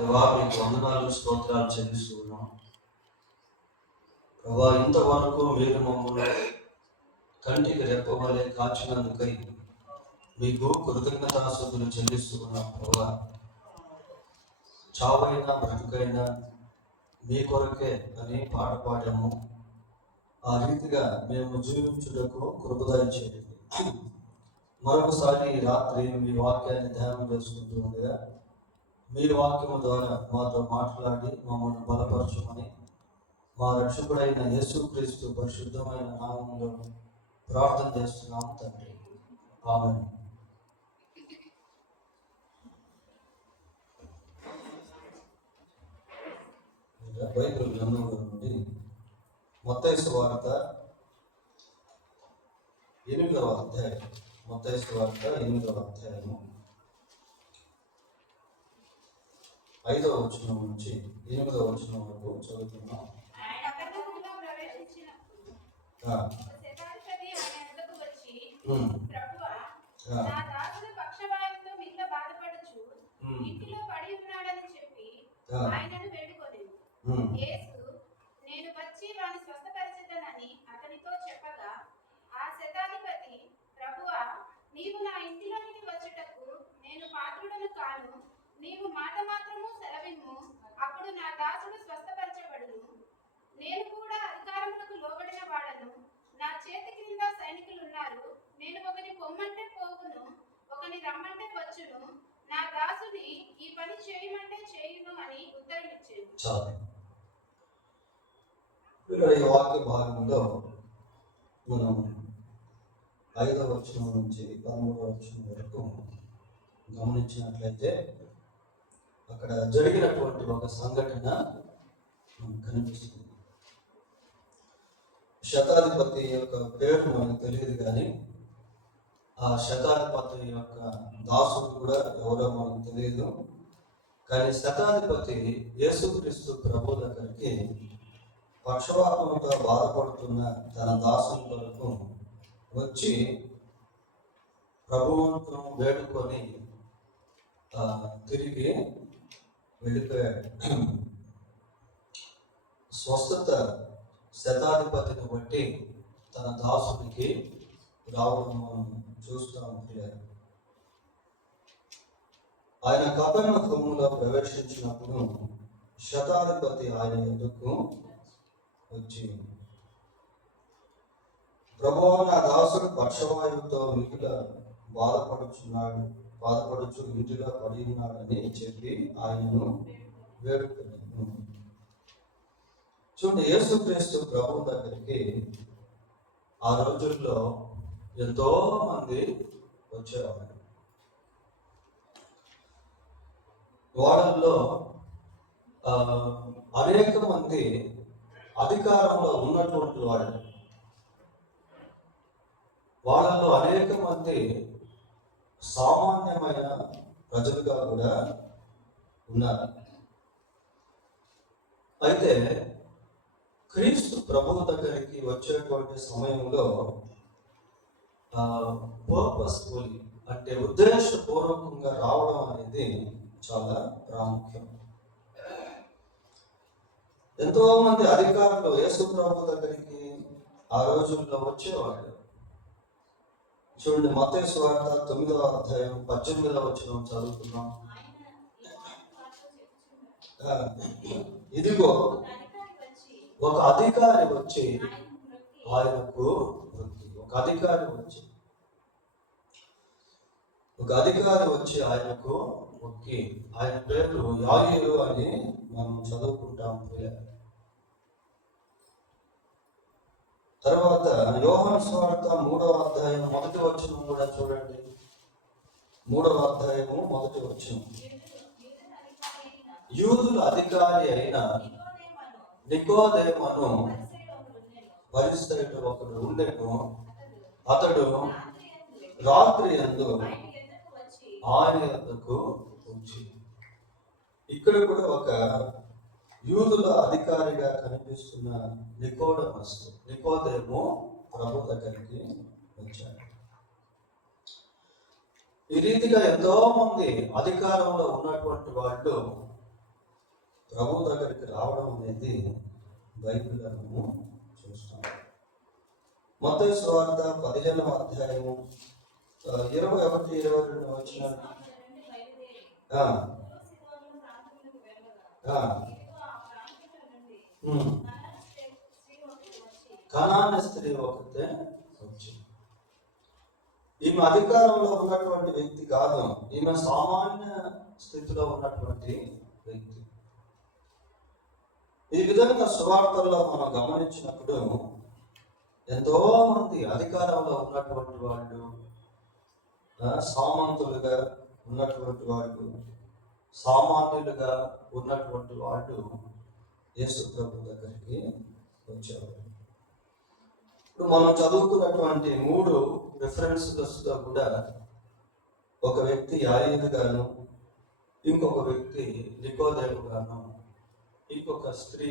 దేవా మీకు వందనాలు స్తోత్రాలు చెల్లిస్తూ ఉన్నాం ప్రభా. ఇంతవరకు మీరు మమ్మల్ని కంటికి రెప్పవలే కాచినందుకై మీకు కృతజ్ఞతాస్తుతులు చెల్లిస్తూ ఉన్నాం ప్రభా. చావైనా బ్రతుకైనా మీ కొరకే అని పాట పాడాము. ఆ రీతిగా మేము జీవించుటకు కృపదయం చేయండి. మరొకసారి రాత్రి మీ వాక్యాన్ని ధ్యానం చేసుకుంటూ ఉండగా మీ వాక్యము ద్వారా మాతో మాట్లాడి మమ్మల్ని బలపరచమని మా రక్షకుడైన యేసుక్రీస్తు పరిశుద్ధమైన నామములో ప్రార్థన చేస్తున్నాము తండ్రి, ఆమేన్. బైబిల్ గ్రంథంలో నుండి మత్తయి సువార్త 8వ అధ్యాయం, మత్తయి సువార్త 8వ అధ్యాయము 5వ వచనం నుంచి 8వ వచనం వరకు చదువుతున్నాం. నేను వచ్చి వాని స్వస్థపరచెదనని అతనితో చెప్పగా, ఆ శతాధిపతి, ప్రభువా, నీవు నా ఇంటిలోనికి వచ్చుటకు నేను పాత్రుడను కాను. నీవు మాట మాత్రము సెలవిమ్ము, అప్పుడు నా దాసుడు స్వస్థపరచబడును. నేను కూడా అధికారములకు లోబడిన వాడను. నా చేతి క్రింద సైనికులున్నారు. నేను ఒకని పొమ్మంటే పోవును, ఒకని రమ్మంటే వచ్చును. నా దాసుని ఈ పని చేయమంటే చేయును అని ఉత్తరమిచ్చాను. ఈ వాక్య భాగంలో మనం 5వ వచనం నుంచి 13వ వచనం వరకు గమనించినట్లయితే అక్కడ జరిగినటువంటి ఒక సంఘటన కనిపిస్తుంది. శతాధిపతి యొక్క పేరు మనకు తెలియదు, కానీ ఆ శతాధిపతి యొక్క దాసుడు కూడా ఎవరో మనకు తెలియదు. కానీ శతాధిపతి యేసుక్రీస్తు ప్రభు దగ్గరికి పక్షవాతంతో బాధపడుతున్న తన దాసుని కొరకు వచ్చి ప్రభువును వేడుకొని తిరిగి వెళ్ళిపోయాడు. స్వస్థత శతాధిపతిని బట్టి తన దాసునికి రావడం మనం చూస్తాం. ఆయన కపెర్నహూములో ప్రవేశించినప్పుడు శతాధిపతి ఆయన ఎదుకు వచ్చి, ప్రభువా, నా దాసుడు పక్షవాయువుతో మిగుల బాధపడుచు ఇంటిలో పడి ఉన్నాడని చెప్పి ఆయనను వేడుకున్నాను. చూడండి, యేసుక్రీస్తు ప్రభు దగ్గరికి ఆ రోజుల్లో ఎంతో మంది వచ్చేవారు. వాళ్ళల్లో అనేక మంది అధికారంలో ఉన్నటువంటి వాళ్ళలో అనేక మంది సామాన్యమైన ప్రజలుగా కూడా ఉన్నారు. అయితే క్రీస్తు ప్రభువు దగ్గరికి వచ్చేటువంటి సమయంలో పర్పస్ఫుల్ అంటే ఉద్దేశపూర్వకంగా రావడం అనేది చాలా ప్రాముఖ్యం. ఎంతో మంది అధికారులు యేసు ప్రభు దగ్గరికి ఆ రోజుల్లో వచ్చేవాళ్ళు. చూడండి, మత్తయి సువార్త 9వ అధ్యాయం 18వ వచనం చదువుతున్నాం. ఇదిగో ఒక అధికారి వచ్చి ఆయనకు ఒక అధికారి వచ్చి ఆయనకు మొక్కి, ఆయన పేరు యాయీరు అని మనం చదువుకుంటాం. తర్వాత యోహాను సువార్త 3వ అధ్యాయం 1వ వచనం కూడా చూడండి. 3వ అధ్యాయము 1వ వచనం. యూదుల అధికారి అయిన నికోదేమను పరిసయ్యుడు ఒకడు ఉండెను. అతడు రాత్రి యందు ఆయన యొద్దకు వచ్చి, ఇక్కడ కూడా ఒక యూదుల అధికారిగా కనిపిస్తున్న నికోదేము ప్రభు దగ్గరికి వచ్చాడు. ఈ రీతిగా ఎంతో మంది అధికారంలో ఉన్నటువంటి వాళ్ళు ప్రభు దగ్గరికి రావడం అనేది బైబిల్లో మనము చూస్తాం. మత్తయి సువార్త 15వ అధ్యాయము 21, 22 వచనాలు. కనాన స్త్రీ ఒకతే వచ్చింది. ఈమె అధికారంలో ఉన్నటువంటి వ్యక్తి కాదు, ఈమె సామాన్య స్థితిలో ఉన్నటువంటి వ్యక్తి. ఈ విధంగా సువార్తల్లో మనం గమనించినప్పుడు ఎంతో మంది అధికారంలో ఉన్నటువంటి వాళ్ళు, సామంతులుగా ఉన్నటువంటి వాళ్ళు, సామాన్యులుగా ఉన్నటువంటి వాళ్ళు యేసు ప్రభు దగ్గరికి వచ్చేవారు. ఇప్పుడు మనం చదువుకున్నటువంటి 3 రిఫరెన్స్లో కూడా ఒక వ్యక్తి యాయీరు గాను, ఇంకొక వ్యక్తి నికోదేము గాను, ఇంకొక స్త్రీ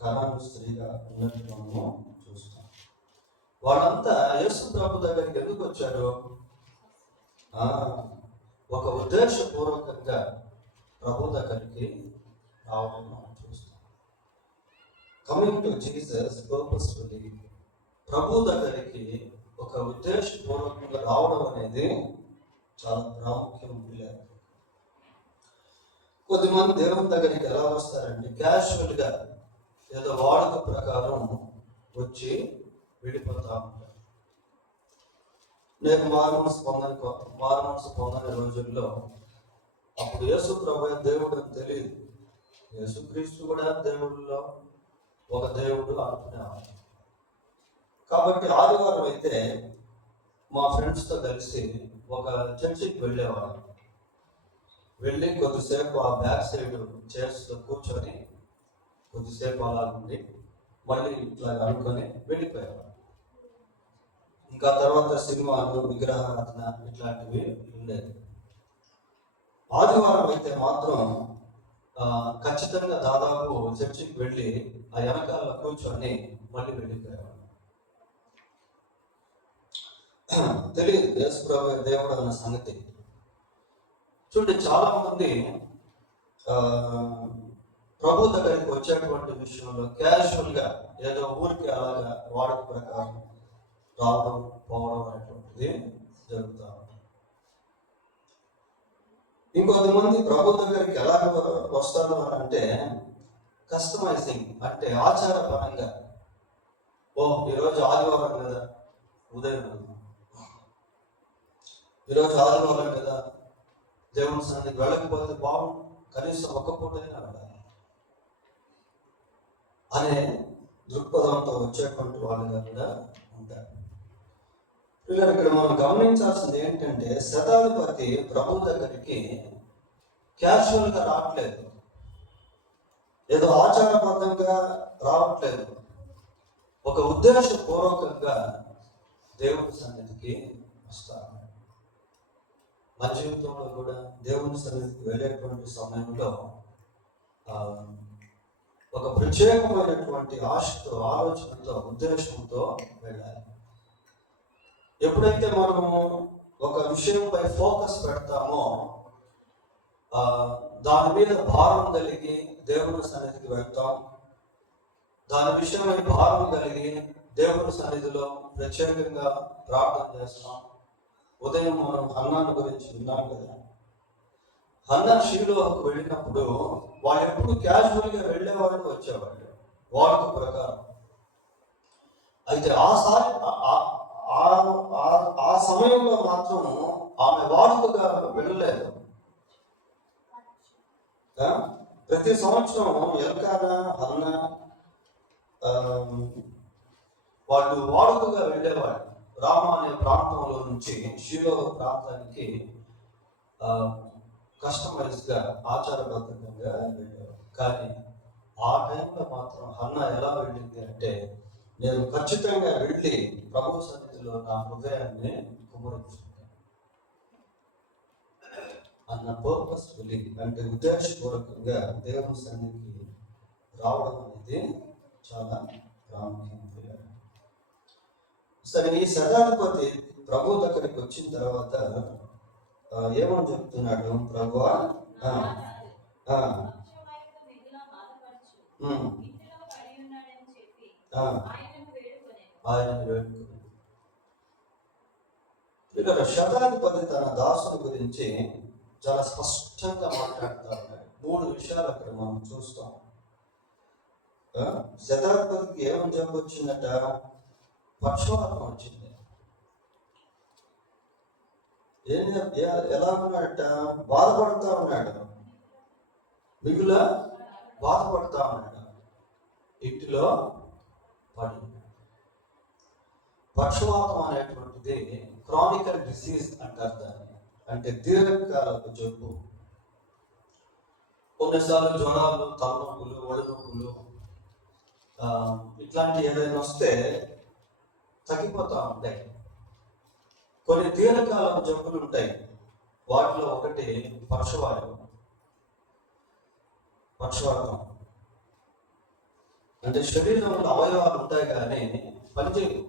కనాను స్త్రీగా ఉన్నట్టు మనము చూస్తాం. వాళ్ళంతా యేసు ప్రభు దగ్గరికి ఎందుకు వచ్చారు? ఒక ఉద్దేశపూర్వకంగా ప్రభు దగ్గరికి రావడం మనం చూస్తాం. కమింగ్ టు జీసస్ పర్పస్ఫుల్లీ, ప్రభు దగ్గరికి ఒక ఉద్దేశపూర్వకంగా రావడం అనేది చాలా ప్రాముఖ్యం. కొద్దిమంది దేవుని దగ్గరికి ఎలా వస్తారంటే క్యాజువల్గా ఏదో వాడుక ప్రకారం వచ్చి వెళ్ళిపోతా ఉంటారు. నేను మారుమనసు పొందని రోజుల్లో అప్పుడు యేసు ప్రభు దేవుడు అని తెలియదు. యేసుక్రీస్తు కూడా దేవుడిలో ఒక దేవుడు అనుకునేవాడు. కాబట్టి ఆదివారం అయితే మా ఫ్రెండ్స్తో కలిసి ఒక చర్చికి వెళ్ళేవాడు. వెళ్ళి కొద్దిసేపు ఆ బ్యాక్ సైడ్ చైర్స్లో కూర్చొని కొద్దిసేపు అలా ఉండి మళ్ళీ ఇట్లా అనుకొని వెళ్ళిపోయేవాడు. ఇంకా తర్వాత సినిమాలు, విగ్రహారాధన ఇట్లాంటివి ఉండేది. ఆదివారం అయితే మాత్రం ఖచ్చితంగా దాదాపు చర్చికి వెళ్ళి ఆ వెనకాల కూర్చొని మళ్ళీ వెళ్ళిపోయేవాడు. తెలియదు యేసు ప్రభు దేవుడు అన్న సంగతి. చూడండి, చాలా మంది ప్రభు దగ్గరికి వచ్చేటువంటి విషయంలో క్యాజువల్గా ఏదో ఊరికి అలాగా వాడుక ప్రకారం రావడం పోవడం అనేటువంటిది జరుగుతూ ఉంటుంది. ఇంకొంతమంది ప్రభు దగ్గరికి ఎలా వస్తారు అని అంటే కస్టమైజింగ్, అంటే ఆచారపరంగా. ఈరోజు ఆదివారం కదా, ఉదయం ఈరోజు ఆదివారం కదా, దేవుని సన్నిధికి వెళ్ళకపోతే బాగుంది, కనీసం ఒక్క పూటైనా వెళ్ళాలి అనే దృక్పథంతో వచ్చేటువంటి వాళ్ళుగా కూడా ఉంటారు. పిల్లలు, ఇక్కడ మనం గమనించాల్సింది ఏంటంటే శతాధిపతి ప్రభు దగ్గరికి క్యాజువల్గా రావట్లేదు, ఏదో ఆచారబద్ధంగా రావట్లేదు, ఒక ఉద్దేశపూర్వకంగా దేవుని సన్నిధికి వస్తారు. మన జీవితంలో కూడా దేవుని సన్నిధికి వెళ్ళేటువంటి సమయంలో ఒక ప్రత్యేకమైనటువంటి ఆశతో, ఆలోచనతో, ఉద్దేశంతో వెళ్ళాలి. ఎప్పుడైతే మనము ఒక విషయంపై ఫోకస్ పెడతామో దాని మీద భారం కలిగి దేవుని సన్నిధికి వెళ్తాం. దాని విషయమై భారం కలిగి దేవుని సన్నిధిలో ప్రత్యేకంగా ప్రార్థన చేస్తాం. ఉదయం మనం హన్నాను గురించి విన్నాం కదా. హన్నా షీలోకి వెళ్ళినప్పుడు వాళ్ళు ఎప్పుడు క్యాజువల్గా వెళ్ళేవాళ్ళు, వచ్చేవాళ్ళు వాడుక ప్రకారం. అయితే ఆ సమయంలో మాత్రం ఆమె వాడుకగా వెళ్ళలేదు. ప్రతి సంవత్సరం ఎల్కానా, హన్నా వాళ్ళు వాడుకగా వెళ్ళేవాళ్ళు. రామ అనే ప్రాంతంలో నుంచి షీలో ప్రాంతానికి కస్టమైజ్గా, ఆచారబద్ధంగా వెళ్ళేవారు. కానీ ఆ టైంలో మాత్రం హన్నా ఎలా వెళ్ళింది అంటే, నేను ఖచ్చితంగా వెళ్ళి ప్రభు సన్నిధిలో నా హృదయాన్ని కుమ్మరించుకుంటాను అన్న పర్పస్ఫుల్లీ, అంటే ఉద్దేశపూర్వకంగా దేవుని సన్నిధికి రావడం అనేది చాలా ప్రాముఖ్యం. సరే, ఈ శతాధిపతి ప్రభు దగ్గరికి వచ్చిన తర్వాత ఏమని చెప్తున్నాడు? ప్రభువా, ఇంటిలో పడి ఉన్నాడని చెప్పి ఆయనను వేడుకుని. ఇక్కడ శతాధిపతి తన దాసుని గురించి చాలా స్పష్టంగా మాట్లాడుతూ ఉన్నాడు. 3 విషయాలు అక్కడ మనం చూస్తాం. శతాధిపతికి ఏమని జబ్బు వచ్చిందట? పక్షవాతం వచ్చింది. ఎలా ఉన్నాడట? బాధపడుతూ ఉన్నాడు, మిగుల బాధపడుతూ ఉన్నాడు, ఇంటిలో పడి. పక్షవాతం అనేటువంటిది క్రానికల్ డిసీజ్ అంటారు దాన్ని. అంటే దీర్ఘకాలపు జబ్బు. కొన్నిసార్లు జ్వరాలు, తలనొప్పులు, ఒడినొప్పులు ఇట్లాంటి ఏదైనా వస్తే తగ్గిపోతూ ఉంటాయి. కొన్ని దీర్ఘకాలపు జబ్బులు ఉంటాయి. వాటిలో ఒకటి పక్షవాతం. అంటే శరీరంలో అవయవాలు ఉంటాయి కానీ పనిచేయవు.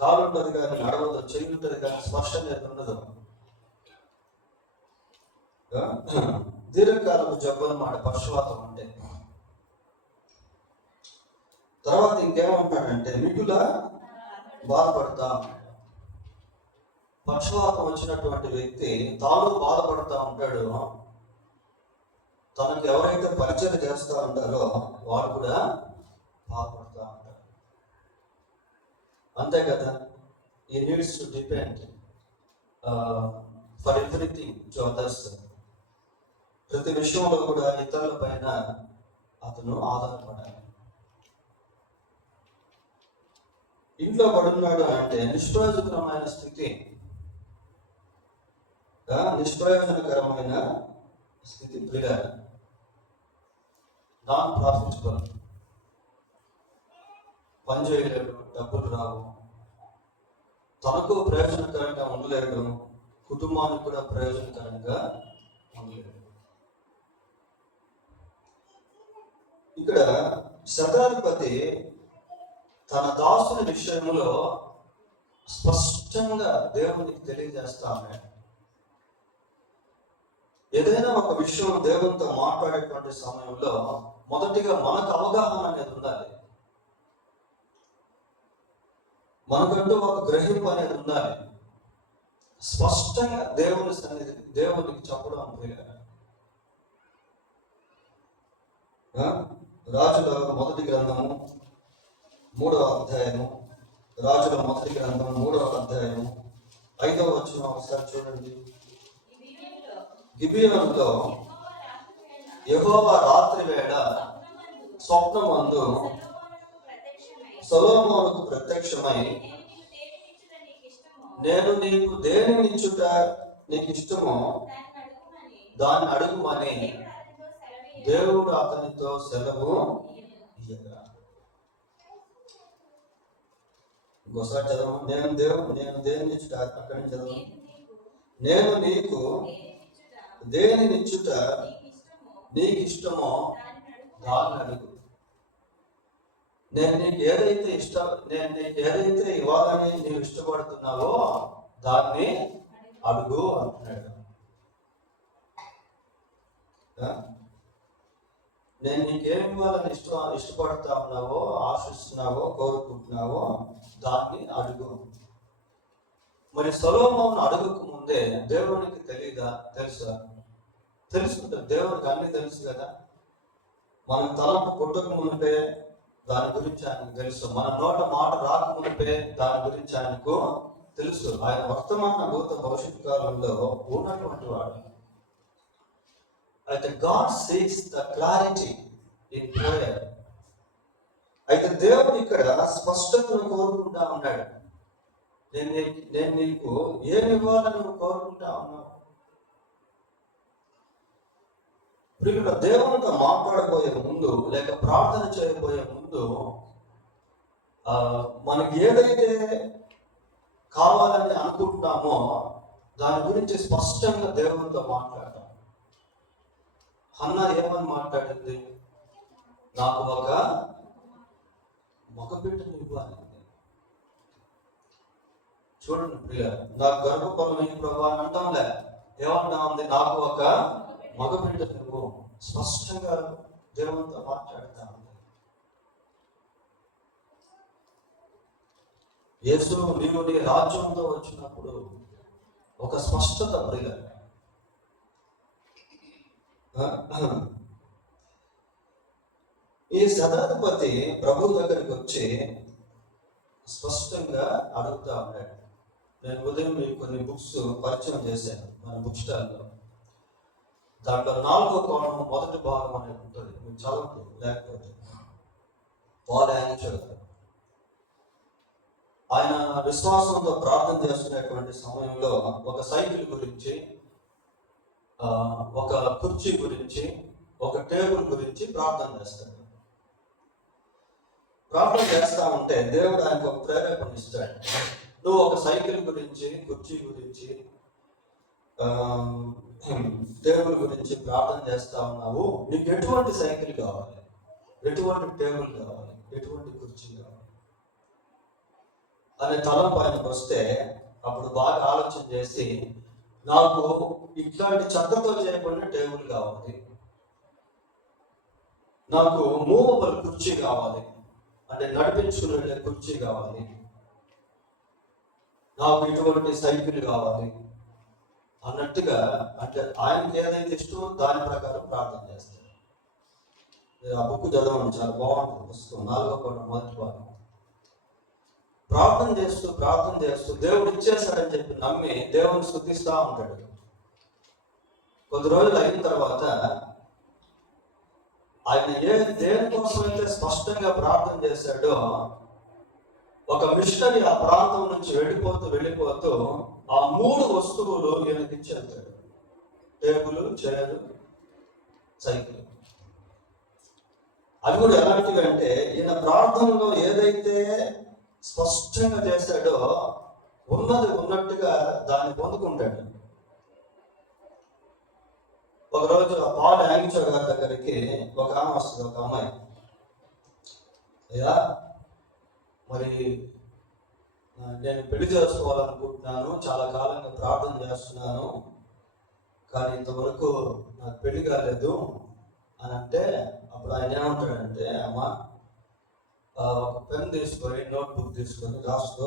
కాలు ఉంటుంది కానీ నడవదు, చెయ్యి ఉంటుంది కానీ స్పర్శ అనేది ఉండదు. దీర్ఘకాలపు జబ్బు అన్నమాట పక్షవాతం అంటే. తర్వాత ఇంకేమంటాడంటే మిగుల బాధపడతా. పక్షవాతం వచ్చినటువంటి వ్యక్తి తాను బాధపడుతూ ఉంటాడు, తనకు ఎవరైతే పరిచయం చేస్తూ ఉంటారో వాడు కూడా బాధపడుతూ ఉంటారు. అంతే కదా. ఈ needs to depend for everything to others. ప్రతి విషయంలో కూడా ఇతరుల పైన అతను ఆధారపడాలి. ఇంట్లో పడున్నాడు అంటే నిష్ప్రయోజకరమైన స్థితి, నిష్ప్రయోజనకరమైన స్థితి. ప్రియ నాన్ ప్రాఫిటబుల్, పని చేయలేడు, డబ్బులు రావు, తనకు ప్రయోజనకరంగా ఉండలేడు, కుటుంబానికి కూడా ప్రయోజనకరంగా ఉండలేడు. ఇక్కడ శతాధిపతి తన దాసుని విషయంలో స్పష్టంగా దేవునికి తెలియజేస్తా ఉన్నాడు. ఏదైనా ఒక విషయం దేవునితో మాట్లాడేటువంటి సమయంలో మొదటిగా మనకు అవగాహన అనేది ఉండాలి. మనకంటూ ఒక గ్రహింపు అనేది ఉండాలి. స్పష్టంగా దేవునికి చెప్పడం రాజుల మొదటి గ్రంథము 3వ అధ్యాయము, రాజుల మొదటి గ్రంథం 3వ అధ్యాయము 5వ వచనం ఒకసారి చూడండి. గిబియోనులో యెహోవా రాత్రి వేళ స్వప్నమందు సొలొమోనుకు ప్రత్యక్షమై, నేను నీకు దేనినిచ్చుట నీకు ఇష్టమో దాన్ని అడుగుమని దేవుడు అతనితో సెలవు ఇయ్యగా. ఇంకోసారి చదవము. నేను దేనినిచ్చుట, అక్కడి నుంచి చదవము. నేను నీకు దేనినిచ్చుట నీకు ఇష్టమో దాన్ని అడుగు. నేను నీకు ఏదైతే ఇవ్వాలని నీవు ఇష్టపడుతున్నావో దాన్ని అడుగు అంటున్నాడు. నేను నీకేమి ఇవ్వాలని ఇష్టపడతా ఉన్నావో, ఆశిస్తున్నావో, కోరుకుంటున్నావో దాన్ని అడుగు. మరి సొలొమోను అడుగుకు ముందే దేవునికి తెలుసుకుంటారు. దేవునికి అన్ని తెలుసు కదా. మన తలంపు పుట్టక మునిపే దాని గురించి ఆయనకు తెలుసు. మన నోట మాట రాకమునిపే దాని గురించి ఆయనకు తెలుసు. ఆయన వర్తమాన భూత భవిష్యత్ కాలంలో ఉన్నటువంటి వాడు. అయితే God seeks the clarity in prayer. అయితే దేవుడు ఇక్కడ స్పష్టతను కోరుకుంటా ఉన్నాడు. నేను నీకు ఏమి ఇవ్వాలని నువ్వు కోరుకుంటా ఉన్నావు? ప్రియుల, దేవునితో మాట్లాడబోయే ముందు లేక ప్రార్థన చేయబోయే ముందు మనకి ఏదైతే కావాలని అనుకుంటున్నామో దాని గురించి స్పష్టంగా దేవునితో మాట్లాడతాం. హన్నా ఏమని మాట్లాడింది? నాకు ఒక మగబిడ్డను ఇవ్వాలి. చూడండి ప్రియ, నాకు గర్భఫలం ఈ ప్రభా అని అంటాంలే. ఏమంటా ఉంది? నాకు ఒక మగబిడ్డ నువ్వు. స్పష్టంగా దేవునితో మాట్లాడుతూ ఉంటాడు. యేసు నీవు నీ రాజ్యంతో వచ్చినప్పుడు ఒక స్పష్టత ప్రియ. ఈ శతాధిపతి ప్రభు దగ్గరికి వచ్చి స్పష్టంగా అడుగుతా ఉన్నాడు. నేను ఉదయం మీకు కొన్ని బుక్స్ పరిచయం చేశాను మన బుక్ స్టాల్లో. దాంట్లో 4వ కోణం మొదటి భాగం అనేది ఉంటుంది, మీరు చదవండి. లేకపోతే పాల్ యాంగ్చర్ ఆయన విశ్వాసంతో ప్రార్థన చేస్తున్నటువంటి సమయంలో ఒక సైకిల్ గురించి, ఒక కుర్చీ గురించి, ఒక టేబుల్ గురించి ప్రార్థన చేస్తాడు. ప్రార్థన చేస్తా ఉంటే దేవుడు ఆయనకు ఒక ప్రేరేపణ ఇస్తాడు. నువ్వు ఒక సైకిల్ గురించి, కుర్చీ గురించి, టేబుల్ గురించి ప్రార్థన చేస్తా ఉన్నావు. నీకు ఎటువంటి సైకిల్ కావాలి, ఎటువంటి టేబుల్ కావాలి, ఎటువంటి కుర్చీ కావాలి అనే తలంపు ఆయనకు వస్తే అప్పుడు బాగా ఆలోచన చేసి, నాకు ఇట్లాంటి చెత్తతో చేయకుండా టేబుల్ కావాలి, నాకు మూవబుల్ కుర్చీ కావాలి, అంటే నడిపించుకునే కుర్చీ కావాలి, నాకు ఇటువంటి సైకిల్ కావాలి అన్నట్టుగా, అంటే ఆయనకి ఏదైతే ఇష్టమో దాని ప్రకారం ప్రార్థన చేస్తారు. మీరు ఆ బుక్ చదవండి, చాలా బాగుంటుంది పుస్తకం. 4వ కోణం మొదటి భాగం. ప్రార్థన చేస్తూ దేవుడు ఇచ్చేస్తాడని చెప్పి నమ్మి దేవుని స్తుతిస్తూ ఉంటాడు. కొద్ది రోజులు అయిన తర్వాత ఆయన దేనికోసం అయితే స్పష్టంగా ప్రార్థన చేశాడో, ఒక మిషనరీ ఆ ప్రాంతం నుంచి వెళ్ళిపోతూ ఆ 3 వస్తువులు ఈయనకి ఇచ్చి వెళ్తాడు. Table, chair, cycle. అవి కూడా ఎలాంటివి అంటే, ఈయన ప్రార్థనలో ఏదైతే స్పష్టంగా చేశాడో ఉన్నది ఉన్నట్టుగా దాన్ని పొందుకుంటాడు. ఒకరోజు ఆ పాల్ యాంగ్చర్ గారి దగ్గరికి ఒక ఆమె వస్తుంది, ఒక అమ్మాయి. అయ్యా, మరి నేను పెళ్లి చేసుకోవాలనుకుంటున్నాను, చాలా కాలంగా ప్రార్థన చేస్తున్నాను, కానీ ఇంతవరకు నాకు పెళ్లి కాలేదు అని అంటే, అప్పుడు ఆయన ఏమంటాడంటే, అమ్మ ఒక పెన్ తీసుకొని, నోట్బుక్ తీసుకొని రాసుకో.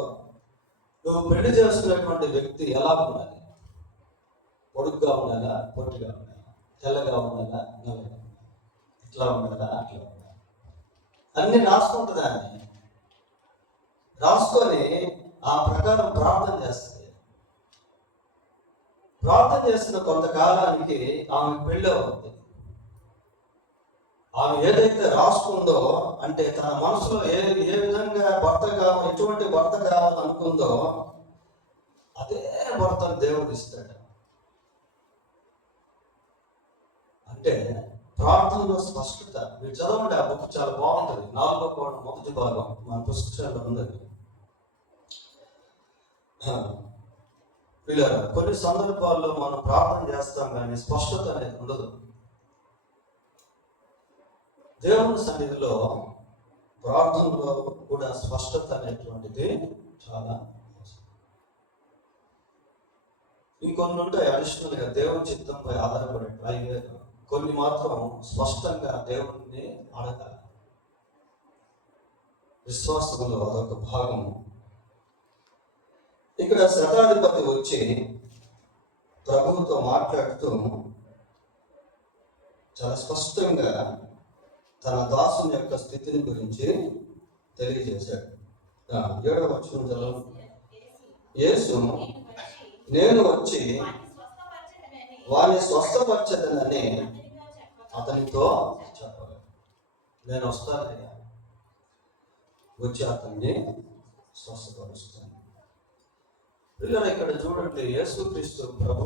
నువ్వు పెళ్లి చేసుకునేటువంటి వ్యక్తి ఎలా ఉండాలి? పొడుగ్గా ఉండాలా, పొట్టిగా ఉండాలా, తెల్లగా ఉండాలా, నల్లగా, ఇట్లా ఉండాలా, అట్లా ఉండాలి, అన్ని రాసుకుంటుందా అని రాసుకొని ఆ ప్రకారం ప్రార్థన చేస్తుంది. ప్రార్థన చేసిన కొంతకాలానికి ఆమె పెళ్ళి అవుతుంది. ఆమె ఏదైతే రాసుకుందో, అంటే తన మనసులో ఏ విధంగా ఎటువంటి భర్త కావాలనుకుందో అదే భర్తను దేవుడు ఇస్తాడు. అంటే ప్రార్థనలో స్పష్టత. మీరు చదవండి, ఆ బుక్ చాలా బాగుంటుంది. 4వ కోణం మొదటి భాగం మన పుస్తకాల్లో ఉంది. పిల్లలు, కొన్ని సందర్భాల్లో మనం ప్రార్థన చేస్తాం కానీ స్పష్టత అనేది ఉండదు. దేవుని సన్నిధిలో ప్రార్థనలో కూడా స్పష్టత అనేటువంటిది చాలా. ఇంకొన్ని ఉంటాయి అడిషనల్గా దేవుని చిత్తంపై ఆధారపడే, కొన్ని మాత్రం స్పష్టంగా దేవుడిని అడగాలి. విశ్వాసంలో అదొక భాగము. ఇక్కడ శతాధిపతి వచ్చి ప్రభువుతో మాట్లాడుతూ చాలా స్పష్టంగా తన దాసుని యొక్క స్థితిని గురించి తెలియజేశాడు. 7వ వచనం, యేసు నేను వచ్చి వారిని స్వస్థపరచదనని అతనితో చెప్పాలి. నేను వస్తానయ్యా, వచ్చి అతన్ని స్వస్థపరుస్తాను. పిల్లలు, ఇక్కడ చూడండి, యేసుక్రీస్తు ప్రభు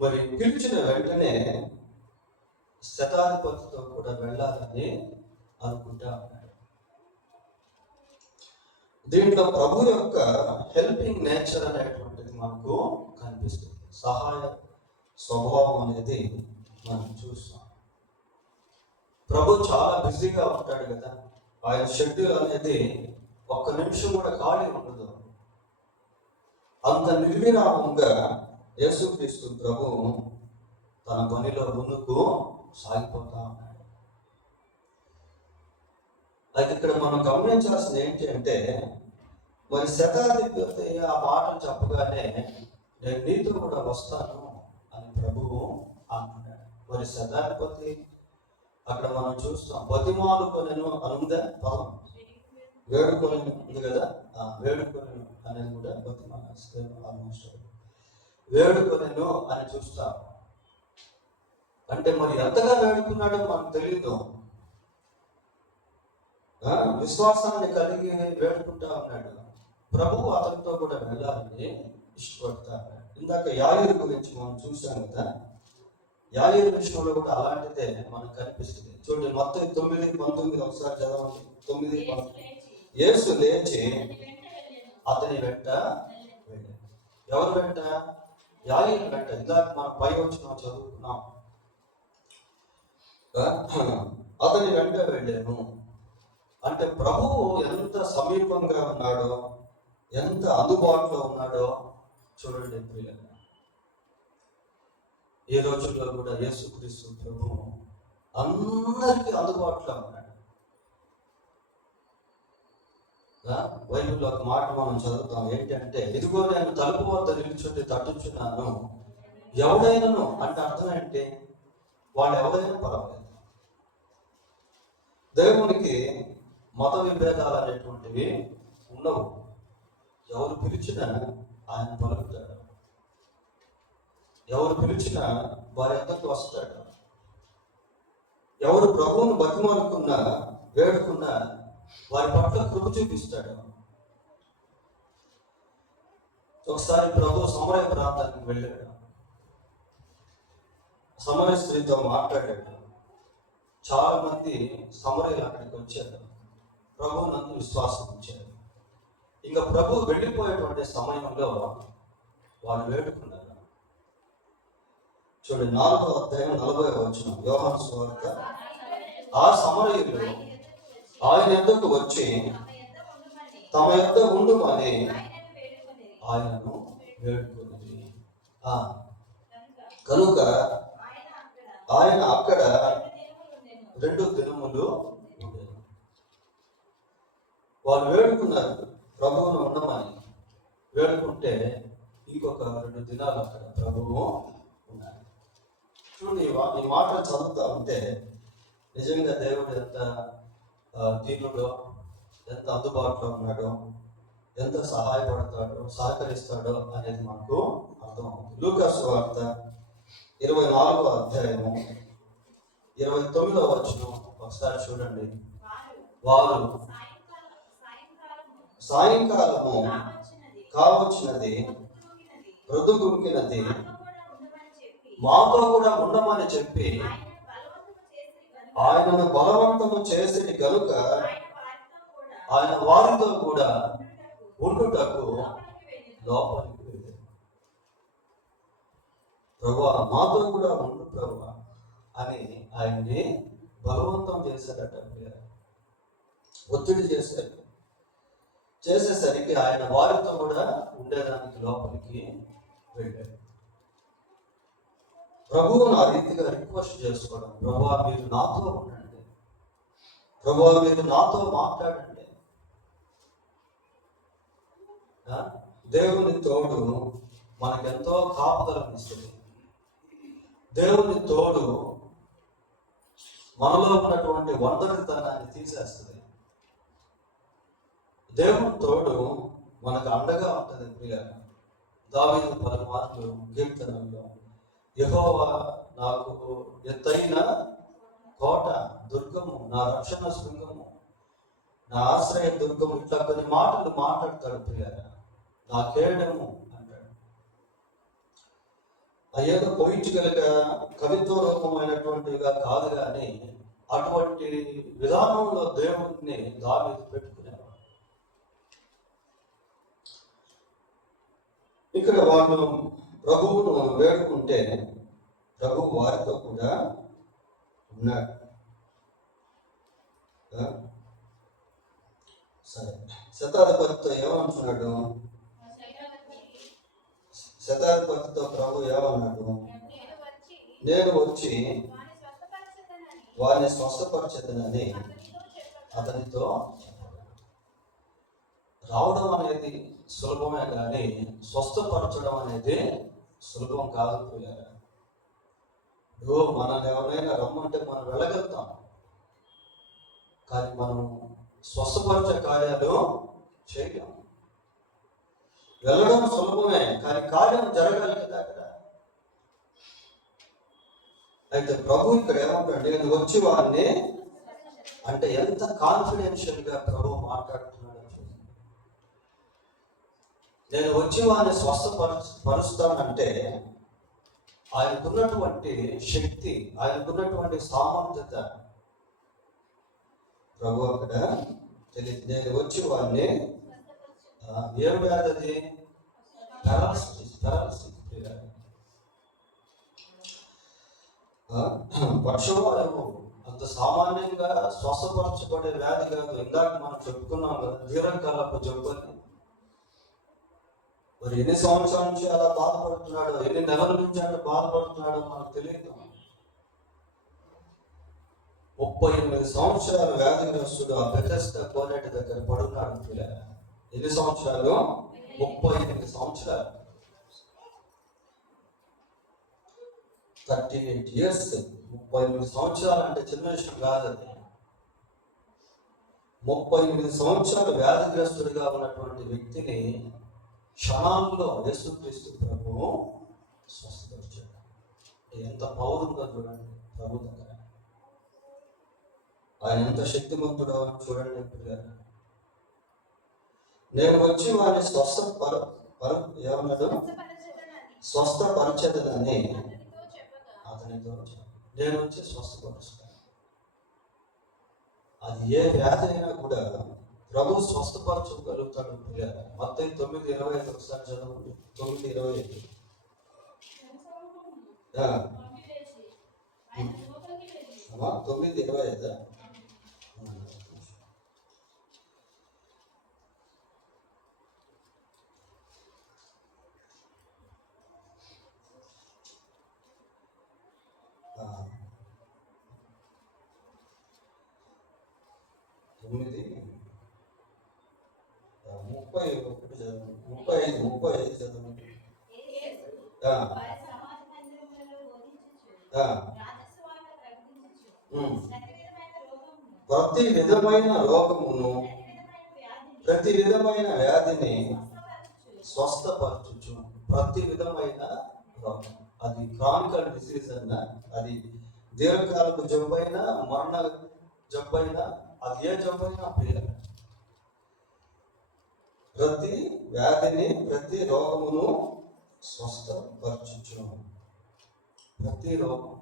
మరి పిలిచిన వెంటనే శతాధిపతితో కూడా వెళ్ళాలని అనుకుంటా ఉన్నాడు. దీంట్లో ప్రభు యొక్క హెల్పింగ్ నేచర్ అనేటువంటిది మనకు కనిపిస్తుంది. సహాయ స్వభావం అనేది మనం చూస్తాం. ప్రభు చాలా బిజీగా ఉంటాడు కదా, ఆయన షెడ్యూల్ అనేది ఒక్క నిమిషం కూడా ఖాళీ ఉండదు. అంత నిర్విరామంగా యేసుక్రీస్తు ప్రభు తన పనిలో ముందుకు సాగిపోతా ఉన్నాడు. అయితే ఇక్కడ మనం గమనించాల్సింది ఏంటి అంటే, మరి శతాధిపతి ఆ మాటలు చెప్పగానే నేను నీతో కూడా వస్తాను అని ప్రభువు అంటున్నాడు. మరి శతాధిపతి అక్కడ మనం చూస్తాం బతిమాలుకొనెను అని ఉందా పదం, వేడుకొనెను ఉంది కదా, వేడుకొనెను అనేది కూడా ఆల్మోస్ట్ వేడుకొనెను అని చూస్తాం. అంటే మరి ఎంతగా వేడుకున్నాడో మనకు తెలియదు. విశ్వాసాన్ని కలిగి వేడుకుంటా ఉన్నాడు. ప్రభువు అతనితో కూడా వెళ్ళాలని ఇష్టపడతాడు. ఇందాక యాయేరు గురించి మనం చూసాం కదా, యాయేరు విషయంలో కూడా అలాంటిదే మనకు కనిపిస్తుంది. చూడండి మత్తయి 9:19 ఒకసారి చదవండి. 9:19 యేసు లేచి అతని వెంట వెళ్ళాడు. ఎవరు వెంట? యాయేరు వెంట. ఇందాక మనం పై వచ్చిన చదువుకున్నాం. అతని వెంట వెళ్ళాను అంటే ప్రభువు ఎంత సమీపంగా ఉన్నాడో, ఎంత అందుబాటులో ఉన్నాడో చూడండి ప్రియులారా. ఈ రోజుల్లో కూడా యేసుక్రీస్తు ప్రభువు అందరికీ అందుబాటులో ఉన్నాడు. బైబిల్లో ఒక మాట మనం చదువుతాం ఏంటంటే, ఇదిగో నేను తలుపు వద్ద నిలుచుండి తట్టుచున్నాను, ఎవడైనాను అంటే అర్థం ఏంటి? వాడు ఎవరైనా పర్వాలేదు. దేవునికి మత విభేదాలు అనేటువంటివి ఉండవు. ఎవరు పిలిచినా ఆయన పలుకుతాడు, ఎవరు పిలిచినా వారి వద్దకు వస్తాడు. ఎవరు ప్రభువును బతిమాలుకున్నా వేడుకున్నా వారి పట్ల కృప చూపిస్తాడు. ఒకసారి ప్రభు సమరయ ప్రాంతానికి వెళ్ళాడు. సమరయ స్త్రీతో మాట్లాడాడు. చాలా మంది సమరయులు అక్కడికి వచ్చారు, ప్రభు నందు విశ్వాసం ఉంచారు. ఇంకా ప్రభు వెళ్ళిపోయేటువంటి సమయంలో వాళ్ళు వేడుకున్నారు. చూడండి 4వ అధ్యాయం 40వ వచనం యోహాను సువార్త. ఆ సమరయులు ఆయన యొద్దకు వచ్చి తమ యొద్ద ఉండుమని ఆయనను వేడుకున్నది. కనుక ఆయన అక్కడ 2 దినములు ఉండేది. వాళ్ళు వేడుకున్నారు ప్రభువును ఉండమని. వేడుకుంటే ఇంకొక 2 దినాలు అక్కడ ప్రభువు ఉన్నారు. చూడండి ఈ మాటలు చదువుతా ఉంటే నిజంగా దేవుడు ఎంత దీనుడో, ఎంత అందుబాటులో ఉన్నాడో, ఎంత సహాయపడతాడో, సహకరిస్తాడో అనేది మనకు అర్థమవుతుంది. లూకా సువార్త 24వ అధ్యాయము 29వ వచనం ఒకసారి చూడండి. వారు సాయంకాలము కావచ్చినది, బ్రతుకుంకినది, మాతో కూడా ఉండమని చెప్పి ఆయనను బలవంతము చేసి గనుక ఆయన వారితో కూడా ఉండుటకు లోపలికి వెళ్ళాడు. ప్రభువా మాతో కూడా ఉండు ప్రభువా అని ఆయన్ని బలవంతం చేశాడట. ఒత్తిడి చేసేసరికి ఆయన వారితో కూడా ఉండేదానికి లోపలికి వెళ్ళాడు. ప్రభువును ఆ రీతిగా రిక్వెస్ట్ చేసుకోవడం, ప్రభువా మీరు నాతో ఉండండి, ప్రభువా మీరు నాతో మాట్లాడండి. దేవుని తోడు మనకెంతో కాపుదలనిస్తుంది. దేవుని తోడు మనలో ఉన్నటువంటి ఒంటరితనాన్ని తీసేస్తుంది. దేవుని తోడు మనకు అండగా ఉంటుంది. ప్రియులారా, దావీదు పలుమార్లు కీర్తనల్లో యెహోవా నాకు ఎత్తైన కోట, దుర్గము, నా రక్షణ శృంగము, నా ఆశ్రయ దుర్గము, ఇట్లా కొన్ని మాటలు మాట్లాడతాడు. ప్రియులారా, నా కేడము అంటాడు. అయ్యేదో పొయిటికల్గా కవిత్వ రూపమైనటువంటివిగా కాదు, కానీ అటువంటి విధానంలో దేవుడిని దావీదు పెట్టుకునేవాడు. ఇక్కడ వాళ్ళు ప్రభువును వేడుకుంటే ప్రభు వారితో కూడా ఉన్నాడు. సరే, శతాధిపతితో ఏమంటున్నాడు? శతాధిపతితో ప్రభు ఏమన్నాడు? నేను వచ్చి వారిని స్వస్థపరచెదనని అతనితో రావడం అనేది సులభమే కానీ స్వస్థపరచడం అనేది సులభం కాదు పిల్లలు. మనల్ని ఎవరైనా రమ్మంటే మనం వెళ్ళగలుగుతాం, కానీ మనం స్వస్థపరిచే కార్యాలు చేయలేం. వెళ్ళడం సులభమే కానీ కార్యం జరగాలి కదా అక్కడ. అయితే ప్రభు ఇక్కడ ఏమంటాడు, నేను వచ్చి వారిని అంటే ఎంత కాన్ఫిడెన్షియల్ గా ప్రభు మాట్లాడుతున్నాడు. నేను వచ్చి వారిని స్వస్థపరుస్తానంటే ఆయనకున్నటువంటి శక్తి, ఆయనకున్నటువంటి సామర్థ్యత ప్రభు అక్కడ తెలియదు. నేను వచ్చి వారిని ఏం వ్యాధి, పారాలసిస్ పక్షవాయువు అంత సామాన్యంగా శ్వాసపరచబడే వ్యాధి కాదు. ఇందాక మనం చెప్పుకున్నాం కదా, దీర్ఘకాలపు జబ్బు అని. మరి ఎన్ని సంవత్సరాల నుంచి అలా బాధపడుతున్నాడో, ఎన్ని నెలల నుంచి అలా బాధపడుతున్నాడో మనకు తెలియదు. 38 సంవత్సరాల వ్యాధిగ్రస్తుడు ఆ బెతెస్దా కోనేటి దగ్గర పడున్నాడు. ఎన్ని సంవత్సరాలు? 38 సంవత్సరాలు, 38 years. 38 సంవత్సరాలు అంటే చిన్న విషయం కాదు అది. 38 సంవత్సరాలు వ్యాధిగ్రస్తుడిగా ఉన్నటువంటి వ్యక్తిని క్షణాల్లో యేసుక్రీస్తు ప్రభువు స్వస్థపరిచాడు. ఎంత పవర్ ఉందో చూడండి ప్రభు దగ్గర. ఆయన ఎంత శక్తిమంతుడో చూడండి. నేను వచ్చి వారిని ఏమన్నాడు? స్వస్థపరచదని అతనితో నేను వచ్చి స్వస్థపరుస్తాను. అది ఏ వ్యాధి అయినా కూడా ప్రభు స్వస్థపరచగలుగుతాడు. మత్తయి 9:25 ఒకసారి చదవండి. 9:25. 9:25. ప్రతి విధమైన రోగమును, ప్రతి విధమైన వ్యాధిని స్వస్థపరచుచు. ప్రతి విధమైన రోగం, అది క్రానికల్ డిసీజ్ అన్నా, అది దీర్ఘకాలపు జబ్బైనా, మరణ జబ్బైనా, అది ఏ జబ్బైనా పిల్లలు, ప్రతి వ్యాధిని, ప్రతి రోగమును స్వస్థపరచుచు. ప్రతి రోగం.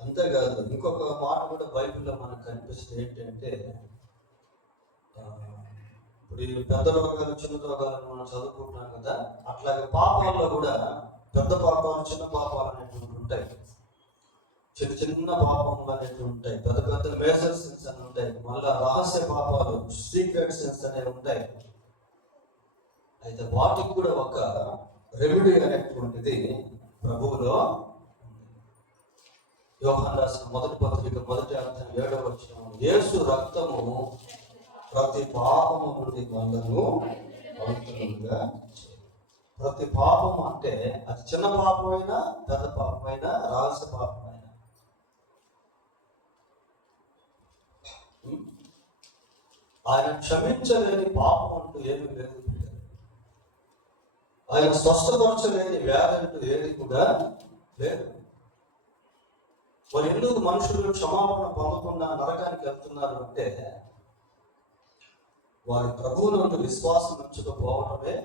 అంతేకాదు, ఇంకొక మాట కూడా బైబిల్లో మనకు కనిపిస్తుంది. ఏంటంటే ఇప్పుడు ఈ పెద్ద రోగాలు, చిన్న రోగాలు మనం చదువుకుంటున్నాం కదా, అట్లాగే పాపాల్లో కూడా పెద్ద పాపాలు, చిన్న పాపాలు అనేటువంటి ఉంటాయి. చిన్న చిన్న పాపములు అనేవి ఉంటాయి. పెద్ద పెద్ద మేజర్ సిన్స్ అని ఉంటాయి. మళ్ళా రహస్య పాపాలు, సీక్రెట్ సిన్స్ అనేవి ఉంటాయి. అయితే వాటికి కూడా ఒక రెమెడీ అనేటువంటిది ప్రభువులో. యోహాను రాసిన మొదటి పత్రిక 1:7 యేసు రక్తము ప్రతి పాపము నుండి మనలను పవిత్రులుగా. ప్రతి పాపము అంటే అది చిన్న పాపమైనా, పెద్ద పాపమైనా, రహస్య పాపమైనా, ఆయన క్షమించలేని పాపం అంటూ ఏమీ లేదు. ఆయన స్వస్థపరచలేని వ్యాధి అంటూ ఏది కూడా లేదు. మరి ఎందుకు మనుషులు క్షమాపణ పొందకుండా నరకానికి వెళ్తున్నారు అంటే, వారి ప్రభువునందు విశ్వాసం ఉంచకపోవడమే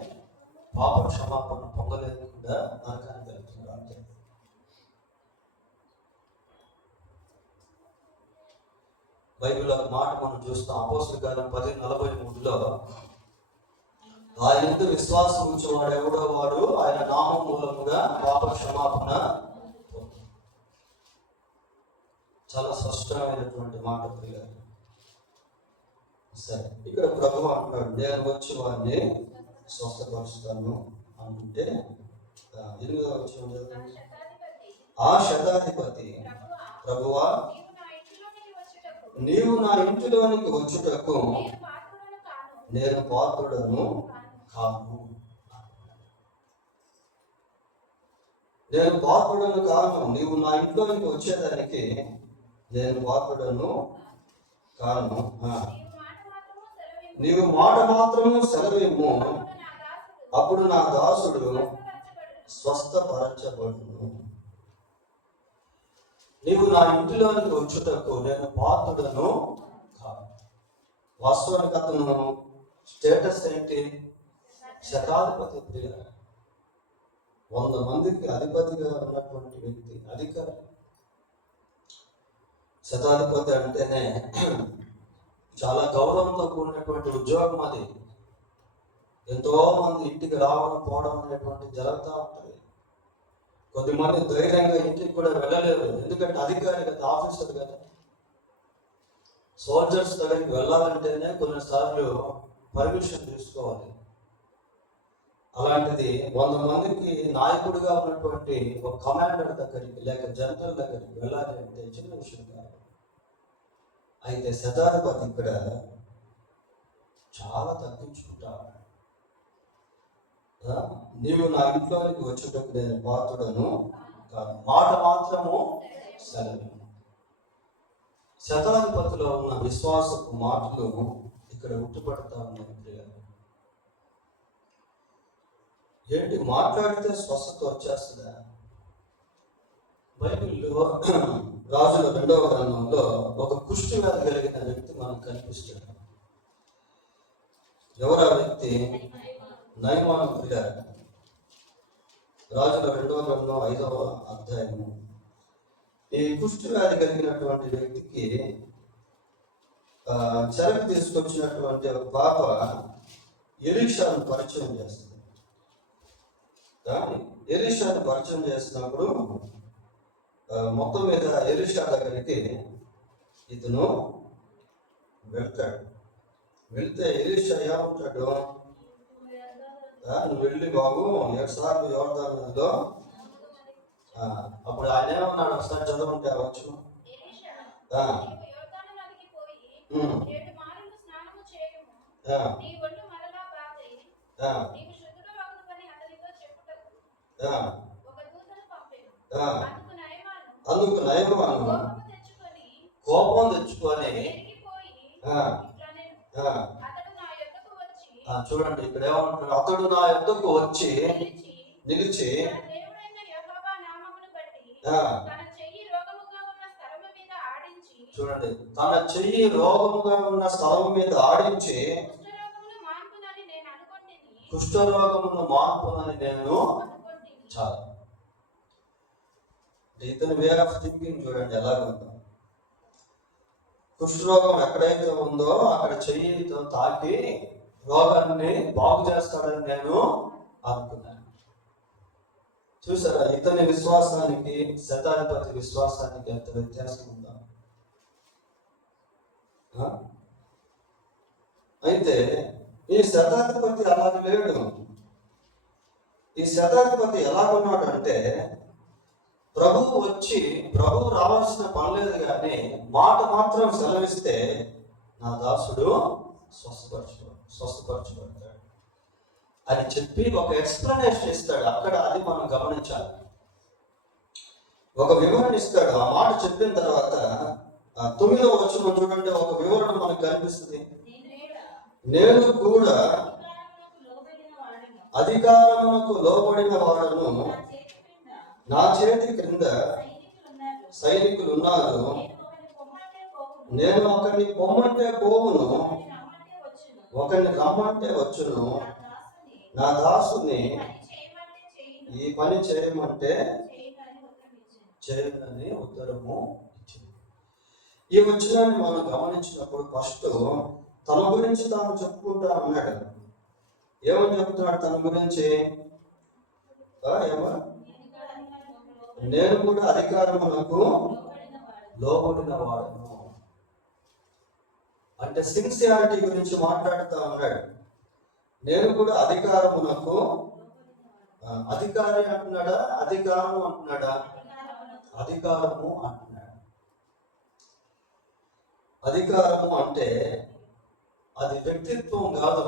పాప క్షమాపణ పొందలేకుండా నరకానికి వెళ్తున్నారు అంటే. బైబిల్ ఒక మాట మనం చూస్తాం. అపోస్తల కార్యం 10:43 ఆయన ఎందు విశ్వాసం ఉంచేవాడు ఎవడో వాడు ఆయన నామం మూలముగా పాప క్షమాపణ. చాలా స్పష్టమైనటువంటి మాట పిల్లలు. సరే, ఇక్కడ ప్రభు అంటాడు, నేను వచ్చి వారిని స్వస్థపరుస్తాను అంటే 8వ వచనం ఆ చదవండి. శతాధిపతి, ఆ శతాధిపతి, ప్రభువా నీవు నా ఇంటిలోనికి వచ్చుటకు నీవు నా ఇంటిలోనికి వచ్చుటకు నేను నేను పాత్రుడను కాను. పాత్రుడను కాను. నేను పాత్రుడను కాను. నీవు నా ఇంట్లోనికి వచ్చేదానికి నేను పాత్రుడను కాను. నీవు మాట మాత్రము సెలవిమ్ము, అప్పుడు నా దాసుడు స్వస్థపరచబడును. నీవు నా ఇంటిలోనికి వచ్చుటకు నేను పాత్రుడను కాను. వాస్తవానికి అతను స్టేటస్ ఏంటి? శతాధిపతి ప్రియ, 100 మందికి అధిపతిగా ఉన్నటువంటి వ్యక్తి, అధికారి. శతాధిపతి అంటేనే చాలా గౌరవంతో కూడినటువంటి ఉద్యోగం అది. ఎంతో మంది ఇంటికి రావడం పోవడం అనేటువంటి జరుగుతూ ఉంటుంది. కొద్దిమంది ధైర్యంగా ఇంటికి కూడా వెళ్ళలేరు, ఎందుకంటే అధికారి కదా, ఆఫీసర్ కదా. సోల్జర్స్ దగ్గరికి వెళ్ళాలంటేనే కొన్నిసార్లు పర్మిషన్ తీసుకోవాలి. అలాంటిది 100 మందికి నాయకుడిగా ఉన్నటువంటి ఒక కమాండర్ దగ్గరికి లేక జనరల్ దగ్గరికి వెళ్ళాలి అంటే చిన్న విషయం కాదు. అయితే శతాధిపతి ఇక్కడ చాలా తగ్గించుకుంటాడు. నీవు నా ఇంట్లోనికి వచ్చేటప్పుడు నేను పాత్రుడను కాదు, మాట మాత్రము సెలవు. శతాధిపతిలో ఉన్న విశ్వాసపు మాటలు ఇక్కడ ఉట్టుపడతా ఉన్నాయి. ఏంటి మాట్లాడితే స్వస్థత వచ్చేస్తుందా? బైబిల్లో రాజుల 2వ గ్రంథంలో ఒక కుష్టి వ్యాధి కలిగిన వ్యక్తి మనకు కనిపిస్తాడు. ఎవరు ఆ వ్యక్తి? నయమాను గారు. రాజుల 2వ గ్రంథం 5వ అధ్యాయము. ఈ కుష్టి వ్యాధి కలిగినటువంటి వ్యక్తికి చెరకు తీసుకొచ్చినటువంటి ఒక పాప ఎలీషాను పరిచయం చేస్తుంది. ఎలీషాను పరిచయం చేసినప్పుడు మొత్తం మీద ఎలీషా దగ్గరికి ఇతను వెళ్తాడు. వెళ్తే ఎలీషా ఏమంటాడు? నువ్వు వెళ్ళి బాబు 7 సార్లు యోర్దాను నదిలో. అప్పుడు ఆయన ఏమన్నాడు? ఒకసారి చదవంటే అవచ్చు. అందుకు నయమాను కోపం తెచ్చుకొని చూడండి ఇక్కడ ఏమంటాడు? అతడు నా యొద్దకు వచ్చి నిలిచి చూడండి, తన చెయ్యి రోగముగా ఉన్న స్థలం మీద ఆడించి కుష్ఠరోగమును మాన్పునని నేను. చాలా ఇతని వే ఆఫ్ థింకింగ్ చూడండి ఎలాగుందో. కుష్ఠరోగం ఎక్కడైతే ఉందో అక్కడ చెయ్యితో తాకి రోగాన్ని బాగు చేస్తాడని నేను అనుకున్నాను. చూసారా ఇతని విశ్వాసానికి శతాధిపతి విశ్వాసానికి ఎంత వ్యత్యాసం ఉందా? అయితే ఈ శతాధిపతి అలాగే లేడు. ఈ శతాధిపతి ఎలాగున్నాడు అంటే, ప్రభువు రావాల్సిన పని లేదు కానీ మాట మాత్రం సెలవిస్తే నా దాసుడు స్వస్థపరచబడతాడు అని చెప్పి ఒక ఎక్స్ప్లెనేషన్ ఇస్తాడు. అక్కడ అది మనం గమనించాలి. ఒక వివరణ ఇస్తాడు. ఆ మాట చెప్పిన తర్వాత 9వ వచనం చూడండి, ఒక వివరణ మనకు కనిపిస్తుంది. నేను కూడా అధికారమునకు లోబడిన వాడను, నా చేతి క్రింద సైనికులు ఉన్నారు. నేను ఒకరిని పొమ్మంటే పోవును, ఒకరిని రమ్మంటే వచ్చును. నా దాసుని ఈ పని చేయమంటే చేయనని ఉత్తరము ఇచ్చింది. ఈ వచనాన్ని మనం గమనించినప్పుడు ఫస్ట్ తన గురించి తాను చెప్పుకుంటా ఉన్నాడు. ఏమని చెప్తున్నాడు తన గురించి? నేను కూడా అధికారమునకు లోబడిన వాడను అంటే సిన్సియారిటీ గురించి మాట్లాడుతూ ఉన్నాడు. నేను కూడా అధికారమునకు అధికారి అంటున్నాడా, అధికారం అంటున్నాడా? అధికారము అంటున్నాడు. అధికారము అంటే అది వ్యక్తిత్వం కాదు,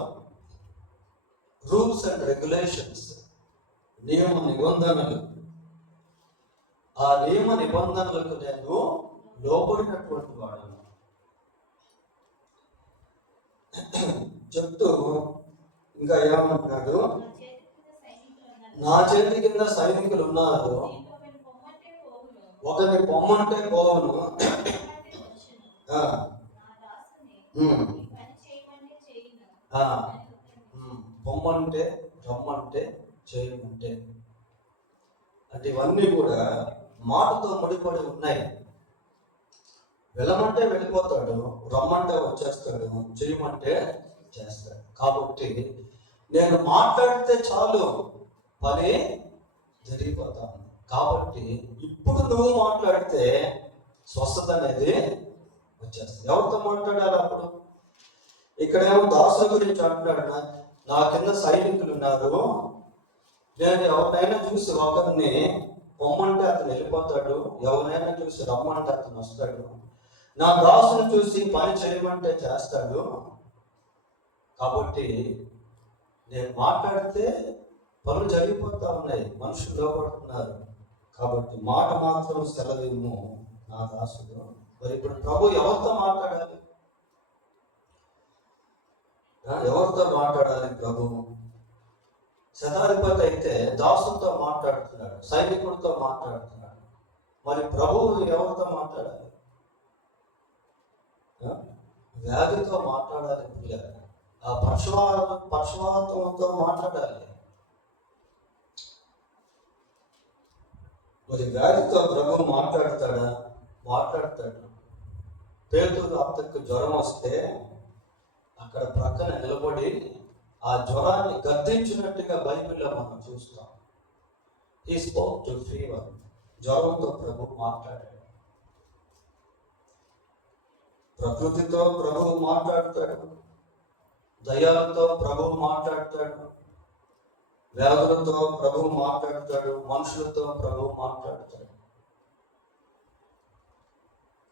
రూల్స్ అండ్ రెగ్యులేషన్స్, నియమ నిబంధనలు. ఆ నియమ నిబంధనలకు నేను లోబడినటువంటి వాడను చెప్తూ ఇంకా ఏమంటున్నాడు, నా చేతి కింద సైనికులు ఉన్నారు, ఒకరిని పొమ్మంటే పోవును, పొమ్మంటే రమ్మంటే చేయమంటే. అంటే ఇవన్నీ కూడా మాటతో ముడిపడి ఉన్నాయి. వెళ్ళమంటే వెళ్ళిపోతాడు, రమ్మంటే వచ్చేస్తాడు, చేయమంటే చేస్తాడు. కాబట్టి నేను మాట్లాడితే చాలు పని జరిగిపోతాను. కాబట్టి ఇప్పుడు నువ్వు మాట్లాడితే స్వస్థత అనేది వచ్చేస్తుంది. ఎవరితో మాట్లాడాలి అప్పుడు? ఇక్కడేమో దాసుల గురించి అంటున్నాడు, నా కింద సైనికులు ఉన్నారు, నేను ఎవరినైనా చూసి ఒకరిని పొమ్మంటే అతను వెళ్ళిపోతాడు, ఎవరినైనా చూసి రమ్మంటే అతను వస్తాడు, నా దాసును చూసి పని చేయమంటే చేస్తాడు. కాబట్టి నేను మాట్లాడితే పనులు జరిగిపోతా ఉన్నాయి, మనుషులు లోపడుతున్నారు. కాబట్టి మాట మాత్రం సెలవిమ్ము నా దాసుడు. మరి ఇప్పుడు ప్రభు ఎవరితో మాట్లాడాలి? ఎవరితో మాట్లాడాలి ప్రభు? శతాధిపతి అయితే దాసుతో మాట్లాడుతున్నాడు, సైనికుడితో మాట్లాడుతున్నాడు. మరి ప్రభువు ఎవరితో మాట్లాడాలి? వ్యాధితో మాట్లాడాలి, ఆ పక్షవాతంతో మాట్లాడాలి. మరి వ్యాధితో ప్రభు మాట్లాడతాడా? మాట్లాడతాడు. పేతురు అత్తకు జ్వరం వస్తే అక్కడ ప్రక్కన నిలబడి ఆ జ్వరాన్ని గద్దించినట్టుగా బైబిల్లో మనం చూస్తాం. He spoke to fever. జ్వరంతో ప్రభు మాట్లాడాడు. ప్రకృతితో ప్రభువు మాట్లాడతాడు, దయ్యాలతో ప్రభువు మాట్లాడతాడు, వ్యాధులతో ప్రభువు మాట్లాడతాడు, మనుషులతో ప్రభువు మాట్లాడతాడు.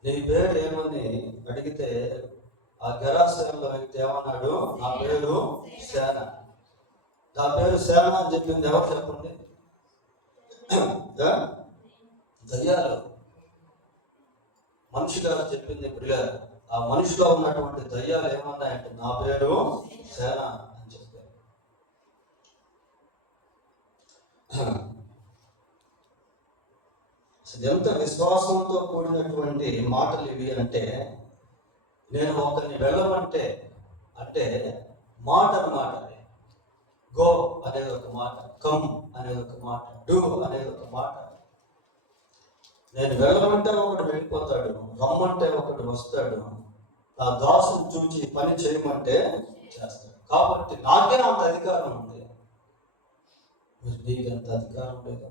నీ పేరు ఏమని అడిగితే ఆ గెరాసేనలో వ్యక్తి ఏమన్నాడు? నా పేరు సేన. నా పేరు సేన అని చెప్పింది ఎవరు చెప్పండి? దయ్యాలు. మనిషి గారు చెప్పింది ఇప్పుడు. ఆ మనిషిలో ఉన్నటువంటి దయ్యాలు ఏమన్నాయంటే నా పేరు సేన అని చెప్పారు. ఎంత విశ్వాసంతో కూడినటువంటి మాటలు ఇవి అంటే, నేను ఒకరిని వెళ్ళమంటే అంటే మాట అన్నమాట. గో అనేది ఒక మాట, కమ్ అనేది ఒక మాట, డూ అనేది ఒక మాట. నేను వెళ్ళమంటే ఒకడు వెళ్ళిపోతాడు, రమ్మంటే ఒకడు వస్తాడు, నా దాసును చూచి పని చేయమంటే చేస్తాడు. కాబట్టి నాకే అంత అధికారం ఉంది, నీకు అంత అధికారం లేదు.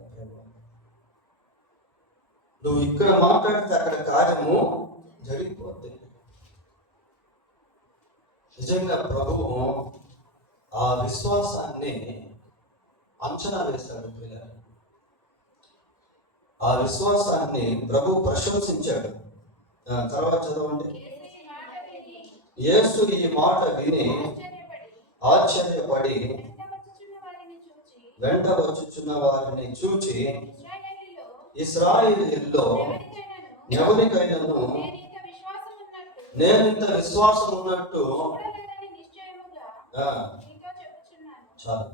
నువ్వు ఇక్కడ మాట్లాడితే అక్కడ కార్యము జరిగిపోద్ది. నిజంగా ప్రభువు ఆ విశ్వాసాన్ని అంచనా వేశాడు పిల్లలు. ఆ విశ్వాసాన్ని ప్రభు ప్రశంసించాడు. తర్వాత చదవండి. యేసు ఈ మాట విని ఆశ్చర్యపడి వెంట వచ్చుచున్న వారిని చూచి, ఇశ్రాయేలీయుల్లో ఎవరికైనాను నేను ఇంత విశ్వాసం ఉన్నట్టు చాలు.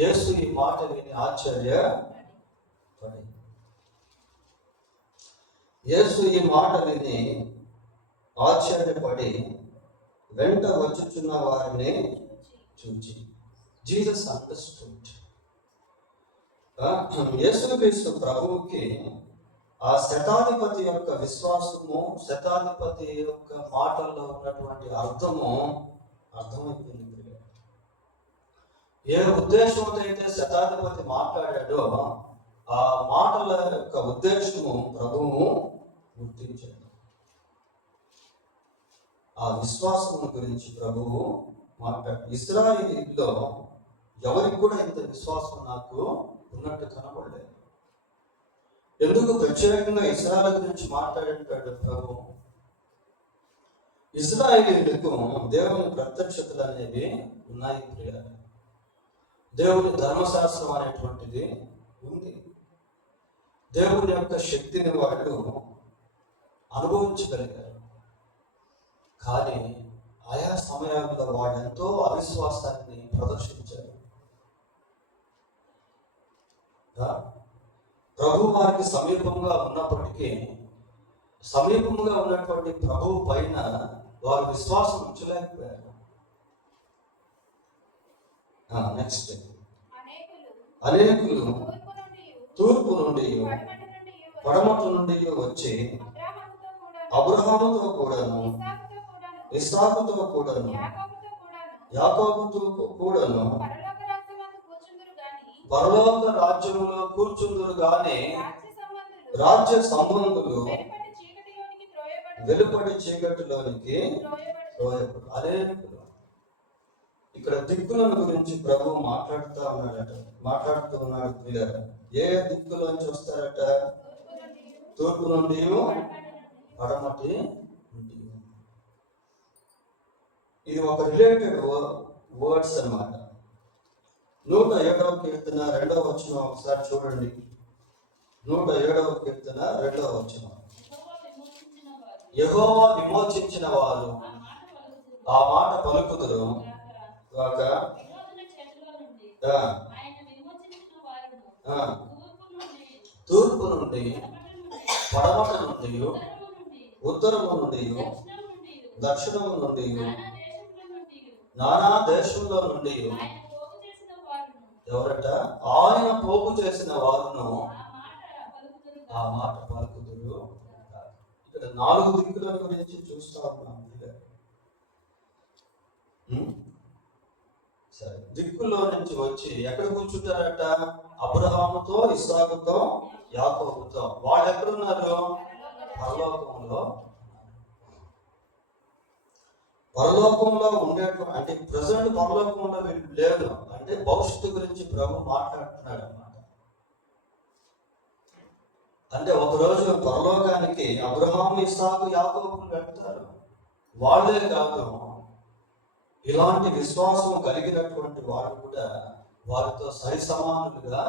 యేసు ఈ మాట విని ఆశ్చర్యపడి, యేసు ఈ మాట విని ఆశ్చర్యపడి వెంట వచ్చుచున్న వారిని చూచి. Jesus understood. యేసుక్రీస్తు ప్రభువుకి ఆ శతాధిపతి యొక్క విశ్వాసము, శతాధిపతి యొక్క మాటల్లో ఉన్నటువంటి అర్థమైపోయింది. ఏ ఉద్దేశంతో అయితే శతాధిపతి మాట్లాడాడో ఆ మాటల యొక్క ఉద్దేశము ప్రభువు గుర్తించాడు. ఆ విశ్వాసం గురించి ప్రభువు మాట్లాడు. ఇశ్రాయేలీయుల్లో ఎవరికి కూడా ఇంత విశ్వాసం నాకు ఉన్నట్టు కనబడలేదు. ఎందుకు ప్రత్యేకంగా ఇశ్రాయేలు గురించి మాట్లాడింటాడు ప్రభు? ఇశ్రాయేలీయులకు దేవుని ప్రత్యక్షతలు అనేవి ఉన్నాయి ప్రియులారా. దేవుని ధర్మశాస్త్రం అనేటువంటిది ఉంది. దేవుని యొక్క శక్తిని వాళ్ళు అనుభవించగలిగారు. కానీ ఆయా సమయాల్లో వాళ్ళు ఎంతో అవిశ్వాసాన్ని ప్రదర్శించారు. ప్రభు వారికి సమీపంగా ఉన్నప్పటికీ సమీపంగా ఉన్నటువంటి ప్రభు పైన వారు విశ్వాసం ఉంచలేకపోయారు. నెక్స్ట్, అనేకులు తూర్పు నుండి పడమటి నుండి వచ్చి అబ్రహాముతో కూడాను, ఇస్సాకుతో కూడాను, యాకోబుతో కూడాను పరలోక రాజ్యంలో కూర్చుందురు గాని రాజ్య సంబంధులు వెలుపడి చీకటిలోనికి త్రోయబడు. అనేకులు. ఇక్కడ దిక్కులను గురించి ప్రభు మాట్లాడుతూ ఉన్నాడు పిల్లలు. ఏ దిక్కులోంచి వస్తారట? తూర్పు నుండి, పడమటి నుండి. ఇది ఒక రిలేటెడ్ వర్డ్స్ అన్నమాట. 107వ కీర్తన 2వ వచనం ఒకసారి చూడండి. 107వ కీర్తన 2వ వచనం. యెహోవా విమోచించిన వారు ఆ మాట పలుకుదురు కాక తూర్పు నుండి, పడమటి నుండి, ఉత్తరము నుండి, దక్షిణము నుండి, నానా దేశంలో నుండి ఎవరట? ఆయన పోగు చేసిన వారును ఆ మాట పలుకుదురు. ఇక్కడ 4 దిక్కుల గురించి చూస్తా ఉన్నాం. సరే, దిక్కుల్లో నుంచి వచ్చి ఎక్కడ కూర్చుంటారట? అబ్రహాముతో, ఇస్సాకుతో, యాకోబుతో. వాళ్ళు ఎక్కడున్నారు? పరలోకంలో. పరలోకంలో ఉండేటువంటి, అంటే ప్రజెంట్ పరలోకంలో వీళ్ళు లేరు. అంటే భవిష్యత్తు గురించి ప్రభు మాట్లాడుతున్నాడు అన్నమాట. అంటే ఒకరోజు పరలోకానికి అబ్రహాము, ఇస్సాకు, యాకోబులు వెళ్తారు. వాళ్ళే కాదు, ఇలాంటి విశ్వాసం కలిగినటువంటి వారు కూడా వారితో సరి సమానులుగా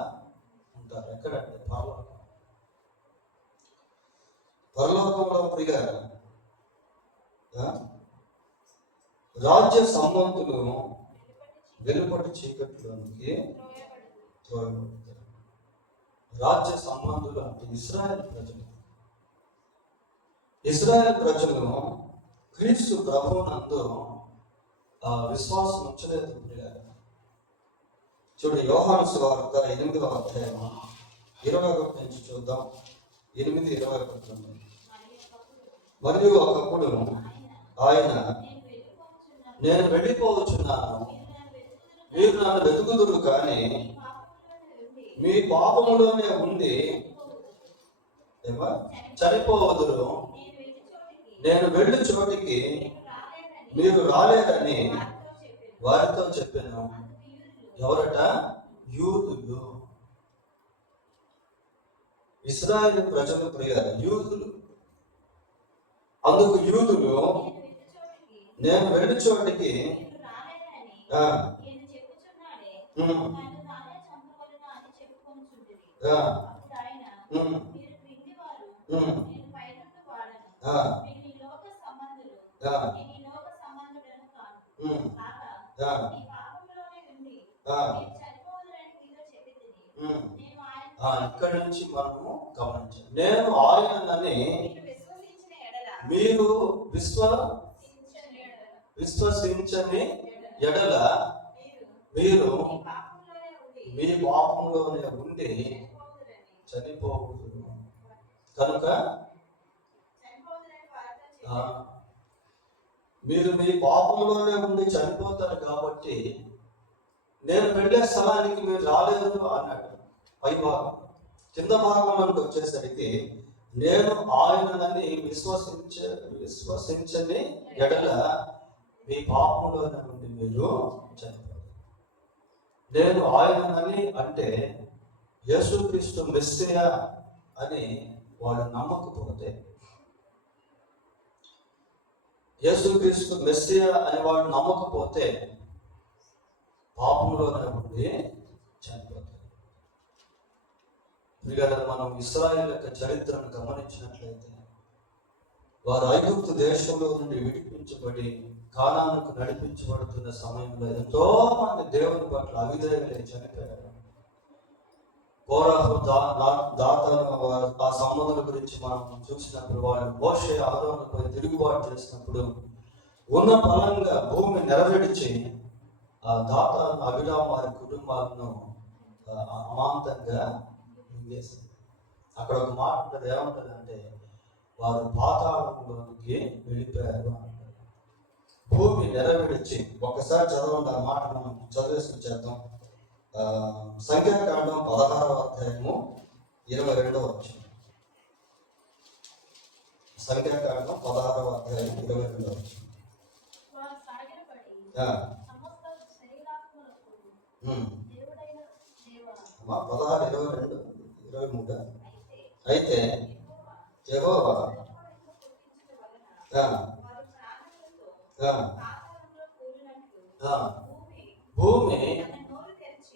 ఉంటారు. ఎక్కడంటే పరలోకం. పరలోకంలో ప్రియ రాజ్య సంబంధులు వెలుపటి చీకటిలోనికి త్రోయబడతారు. రాజ్య సంబంధులు అంటే ఇశ్రాయేలు ప్రజలు. ఇశ్రాయేలు ప్రజలు క్రీస్తు ప్రభువునందు విశ్వాసం ఉంచలేదు. చూడు, యోహాను సువార్త 8వ అధ్యాయం 21 నుంచి చూద్దాం. 8:21. మరియు ఒకప్పుడు ఆయన, నేను వెళ్ళిపోవచ్చున్నాను, మీరు నన్ను వెతుకుదురు కానీ మీ పాపములోనే ఉండి చనిపోవదురు. నేను వెళ్ళి చోటికి మీరు రాలేదని వారితో చెప్పాను. ఎవరట? యూదులు. ఇశ్రాయేలు ప్రజలు ప్రియ యూదులు. అందుకు యూదులు నేను వెళ్ళి చోటికి ఇక్కడ నుంచి మనము గమనించాలి. నేను ఆయనని మీరు విశ్వసించని ఎడల మీరు మీ పాపంలోనే ఉండి చనిపోకూడదు. కనుక మీరు మీ పాపంలోనే ఉండి చనిపోతారు కాబట్టి నేను వెళ్ళే స్థలానికి మీరు రాలేదు అన్నాడు. పై భాగం. కింద భాగంలోకి వచ్చేసరికి నేను ఆయనని విశ్వసించని ఎడల మీ పాపంలోనే ఉండి మీరు చనిపోతారు. నేను ఆయనని అంటే యేసుక్రీస్తు మెస్సియా అని వాడు నమ్మకపోతే, యేసుక్రీస్తు మెస్సియా అని వాడు నమ్మకపోతే పాపంలోనే ఉండి చనిపోతాడు. మనం ఇశ్రాయేలు యొక్క చరిత్రను గమనించినట్లయితే వారు ఐగుప్తు దేశంలో నుండి విడిపించబడి కానానుకు నడిపించబడుతున్న సమయంలో ఎంతో మంది దేవుని పట్ల అవిధేయులై చనిపోయారు. కోరహు దాతాను ఆ సంబంధుల గురించి మనం చూసినప్పుడు వాళ్ళు మోషే ఆరోనుపై తిరుగుబాటు చేసినప్పుడు ఉన్న ఫలంగా భూమి నెరవేర్చి ఆ దాతాను అభిరామ వారి కుటుంబాలను అమాంతంగా చేసింది. అక్కడ ఒక మాట ఉంటుంది, ఏమంటుంది అంటే వారు పాతాళంలోనికి వెళ్ళిపోయారు అంటారు. భూమి నెరవేర్చి, ఒకసారి చదవండి ఆ మాట, మనం చదివేసి చేద్దాం. సంఖ్యాకాండం 16వ అధ్యాయము 22వ వచనం. సంఖ్యాకాండం 16వ అధ్యాయం 22వ వచనం. 16:22-23. అయితే యెహోవా భూమి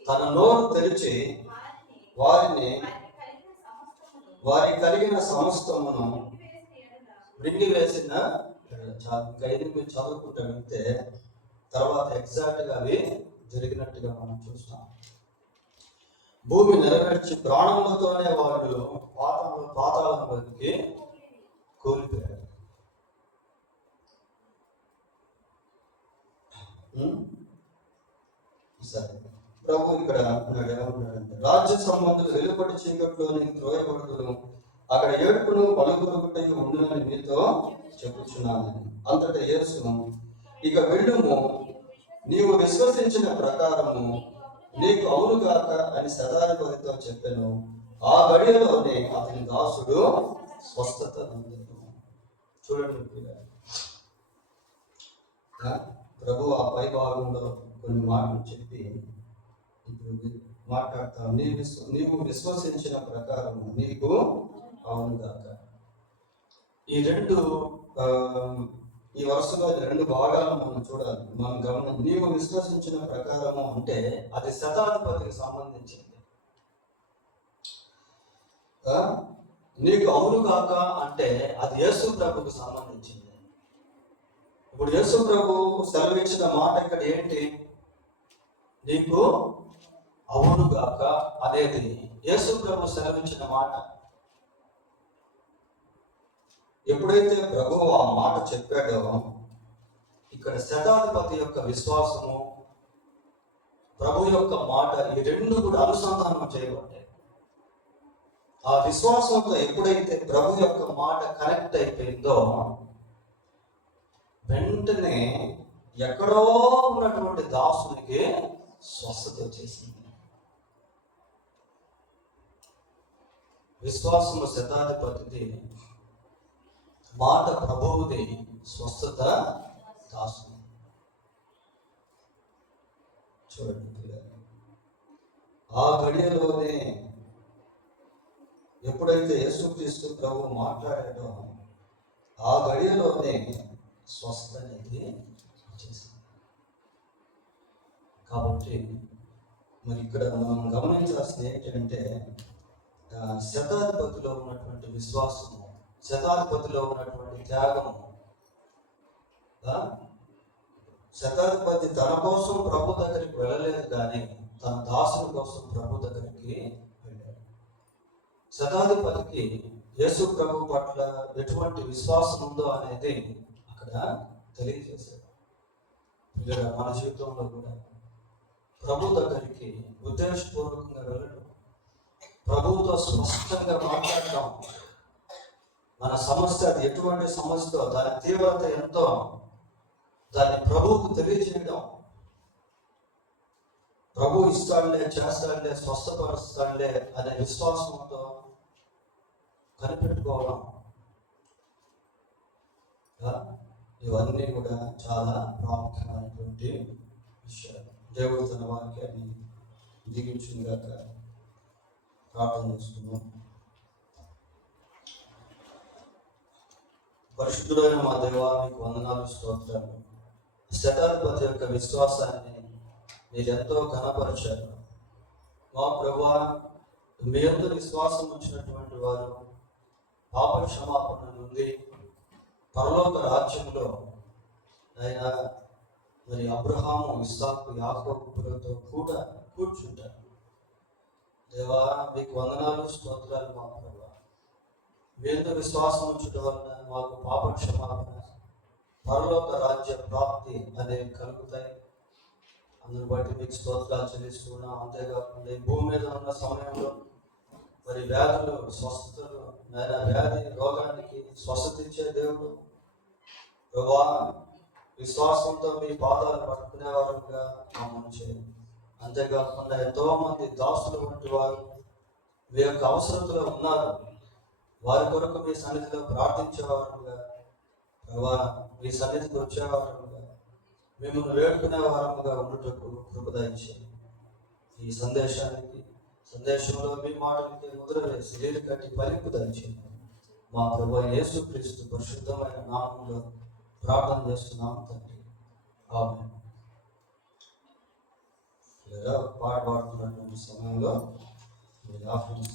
తన నోరు తెరిచి వారికి కలిగిన సమస్తమును మృంగివేసిన. ఇంకా ఇది మీరు చదువుకుంటూ వెళ్తే తర్వాత ఎగ్జాక్ట్గా అవి జరిగినట్టుగా మనం చూస్తాం. భూమి నెరవేర్చి ప్రాణములతోనే వాళ్ళు పాతాళంలోకి కూలిపోయారు. సరే, ప్రభు ఇక్కడ ఏమంటున్నాడంటే రాజ్య సంబంధులు వెలుపటి చీకట్లోని త్రోయబడుతును, అక్కడ ఏడుపును పలుకులు ఉండునని మీతో చెప్పుచున్నాను. అంతటా యేసు, ఇక వెళ్ళుము, నీవు విశ్వసించిన ప్రకారము నీకు అవునుగాక అని శతాధిపతితో చెప్పాను. ఆ గడియలోనే అతని దాసుడు స్వస్థత నొందెను. చూడండి, ప్రభు ఆ పై భాగంలో కొన్ని మాటలు చెప్పి ఇప్పుడు మాట్లాడతాం. నీవు విశ్వసించిన ప్రకారం నీకు అవునుగాక. ఈ వరుసలో రెండు భాగాలు మనం చూడాలి, మనం గమనం. నీవు విశ్వసించిన ప్రకారము అంటే అది శతాధిపతికి సంబంధించింది. నీకు అవునుగాక అంటే అది యేసు ప్రభుకు సంబంధించింది. ఇప్పుడు యేసు ప్రభు సెలవిచ్చిన మాట ఇక్కడ ఏంటి? నీకు అవునుగాక అనేది యేసు ప్రభు సెలవిచ్చిన మాట. ఎప్పుడైతే ప్రభు ఆ మాట చెప్పాడో ఇక్కడ శతాధిపతి యొక్క విశ్వాసము, ప్రభు యొక్క మాట, ఈ రెండు కూడా అనుసంధానం చేయబడ్డాయి. ఆ విశ్వాసంతో ఎప్పుడైతే ప్రభు యొక్క మాట కనెక్ట్ అయిపోయిందో వెంటనే ఎక్కడో ఉన్నటువంటి దాసునికి స్వస్థత వచ్చేసింది. విశ్వాసము శతాధిపతిది, మాట ప్రభువుది, స్వస్థత దాసు. చూడండి, ఆ గడియలోనే ఎప్పుడైతే యేసుక్రీస్తు ప్రభు మాట్లాడాడో ఆ గడియలోనే స్వస్థత అనేది వచ్చేసింది. కాబట్టి మరి ఇక్కడ మనం గమనించాల్సింది ఏంటంటే శతాధిపతిలో ఉన్నటువంటి విశ్వాసము, శతాధిపతిలో ఉన్నటువంటి త్యాగము. శతాధిపతి తన కోసం ప్రభు దగ్గరికి వెళ్ళలేదు, కానీ తన దాసుని కోసం ప్రభు దగ్గరికి వెళ్ళాడు. శతాధిపతికి యేసు ప్రభు పట్ల ఎటువంటి విశ్వాసం ఉందో అనేది అక్కడ తెలియజేశాడు. మన జీవితంలో కూడా ప్రభు దగ్గరికి ఉద్దేశపూర్వకంగా వెళ్ళడం, ప్రభువుతో స్పష్టంగా మాట్లాడటం, మన సమస్య అది ఎటువంటి సమస్య, దాని తీవ్రత ఎంతో దాన్ని ప్రభువుకు తెలియజేయడం, ప్రభు ఇస్తాడులే, చేస్తాడులే, స్వస్థపరుస్తాడులే అనే విశ్వాసంతో కనిపెట్టుకోవడం, ఇవన్నీ కూడా చాలా ప్రాముఖ్యమైనటువంటి విషయాలు. దేవుడు తన వాక్యాన్ని దిగించుగాక. ప్రార్థన చేసుకున్నాం. పరిశుద్ధుడైన మా దేవా, మీకు వందనాలు, స్తోత్రాలు. శతాధిపతి యొక్క విశ్వాసాన్ని మీరు ఎంతో ఘనపరిచారు. మా ప్రభువా, మీ యందు విశ్వాసం ఉంచినటువంటి వారు పాప క్షమాపణ నుండి పరలోక రాజ్యంలో ఆయన మరి అబ్రహాము, ఇస్సాకు, యాకోబులతో కూడా కూర్చుంటారు. దేవా, మీకు వందనాలు, స్తోత్రాలు. మా ప్రభువా, మీ యందు విశ్వాసం ఉంచడం వలన మాకు పాప క్షమాపణ, పరలోక రాజ్య ప్రాప్తి అనేవి కలుగుతాయి. అందుని బట్టి మీకు స్తోత్రాలు చెల్లిస్తున్నాం. అంతేకాకుండా ఈ భూమి మీద ఉన్న సమయంలో మరి వ్యాధులు, స్వస్థతలు, వ్యాధి రోగానికి స్వస్థత ఇచ్చే దేవుడు ప్రభువా, విశ్వాసంతో మీ పాదాలు పట్టుకునేవారుగా మమ్మల్ని చేయండి. అంతేకాకుండా ఎంతో మంది దాసులు వంటి వారు మీ యొక్క అవసరతలో ఉన్నారు. వారి కొరకు మీ సన్నిధిలో ప్రార్థించేవారుగా, ప్రభువా, మీ సన్నిధికి వచ్చేవారుగా, మిమ్మల్ని వేడుకునే వారముగా ఉండుటకు కృప దయచేయండి. ఈ సందేశంలో మీ మాటలకి ముద్ర వేసి వేలు కట్టి పలింపు దయచేయండి. మా ప్రభువైన యేసుక్రీస్తు పరిశుద్ధమైన నామములో ప్రార్థన చేస్తున్నాము తండ్రి, ఆమేన్. లేదా పాట పాడుతున్నటువంటి సమయంలో మీరు ఆఫీస్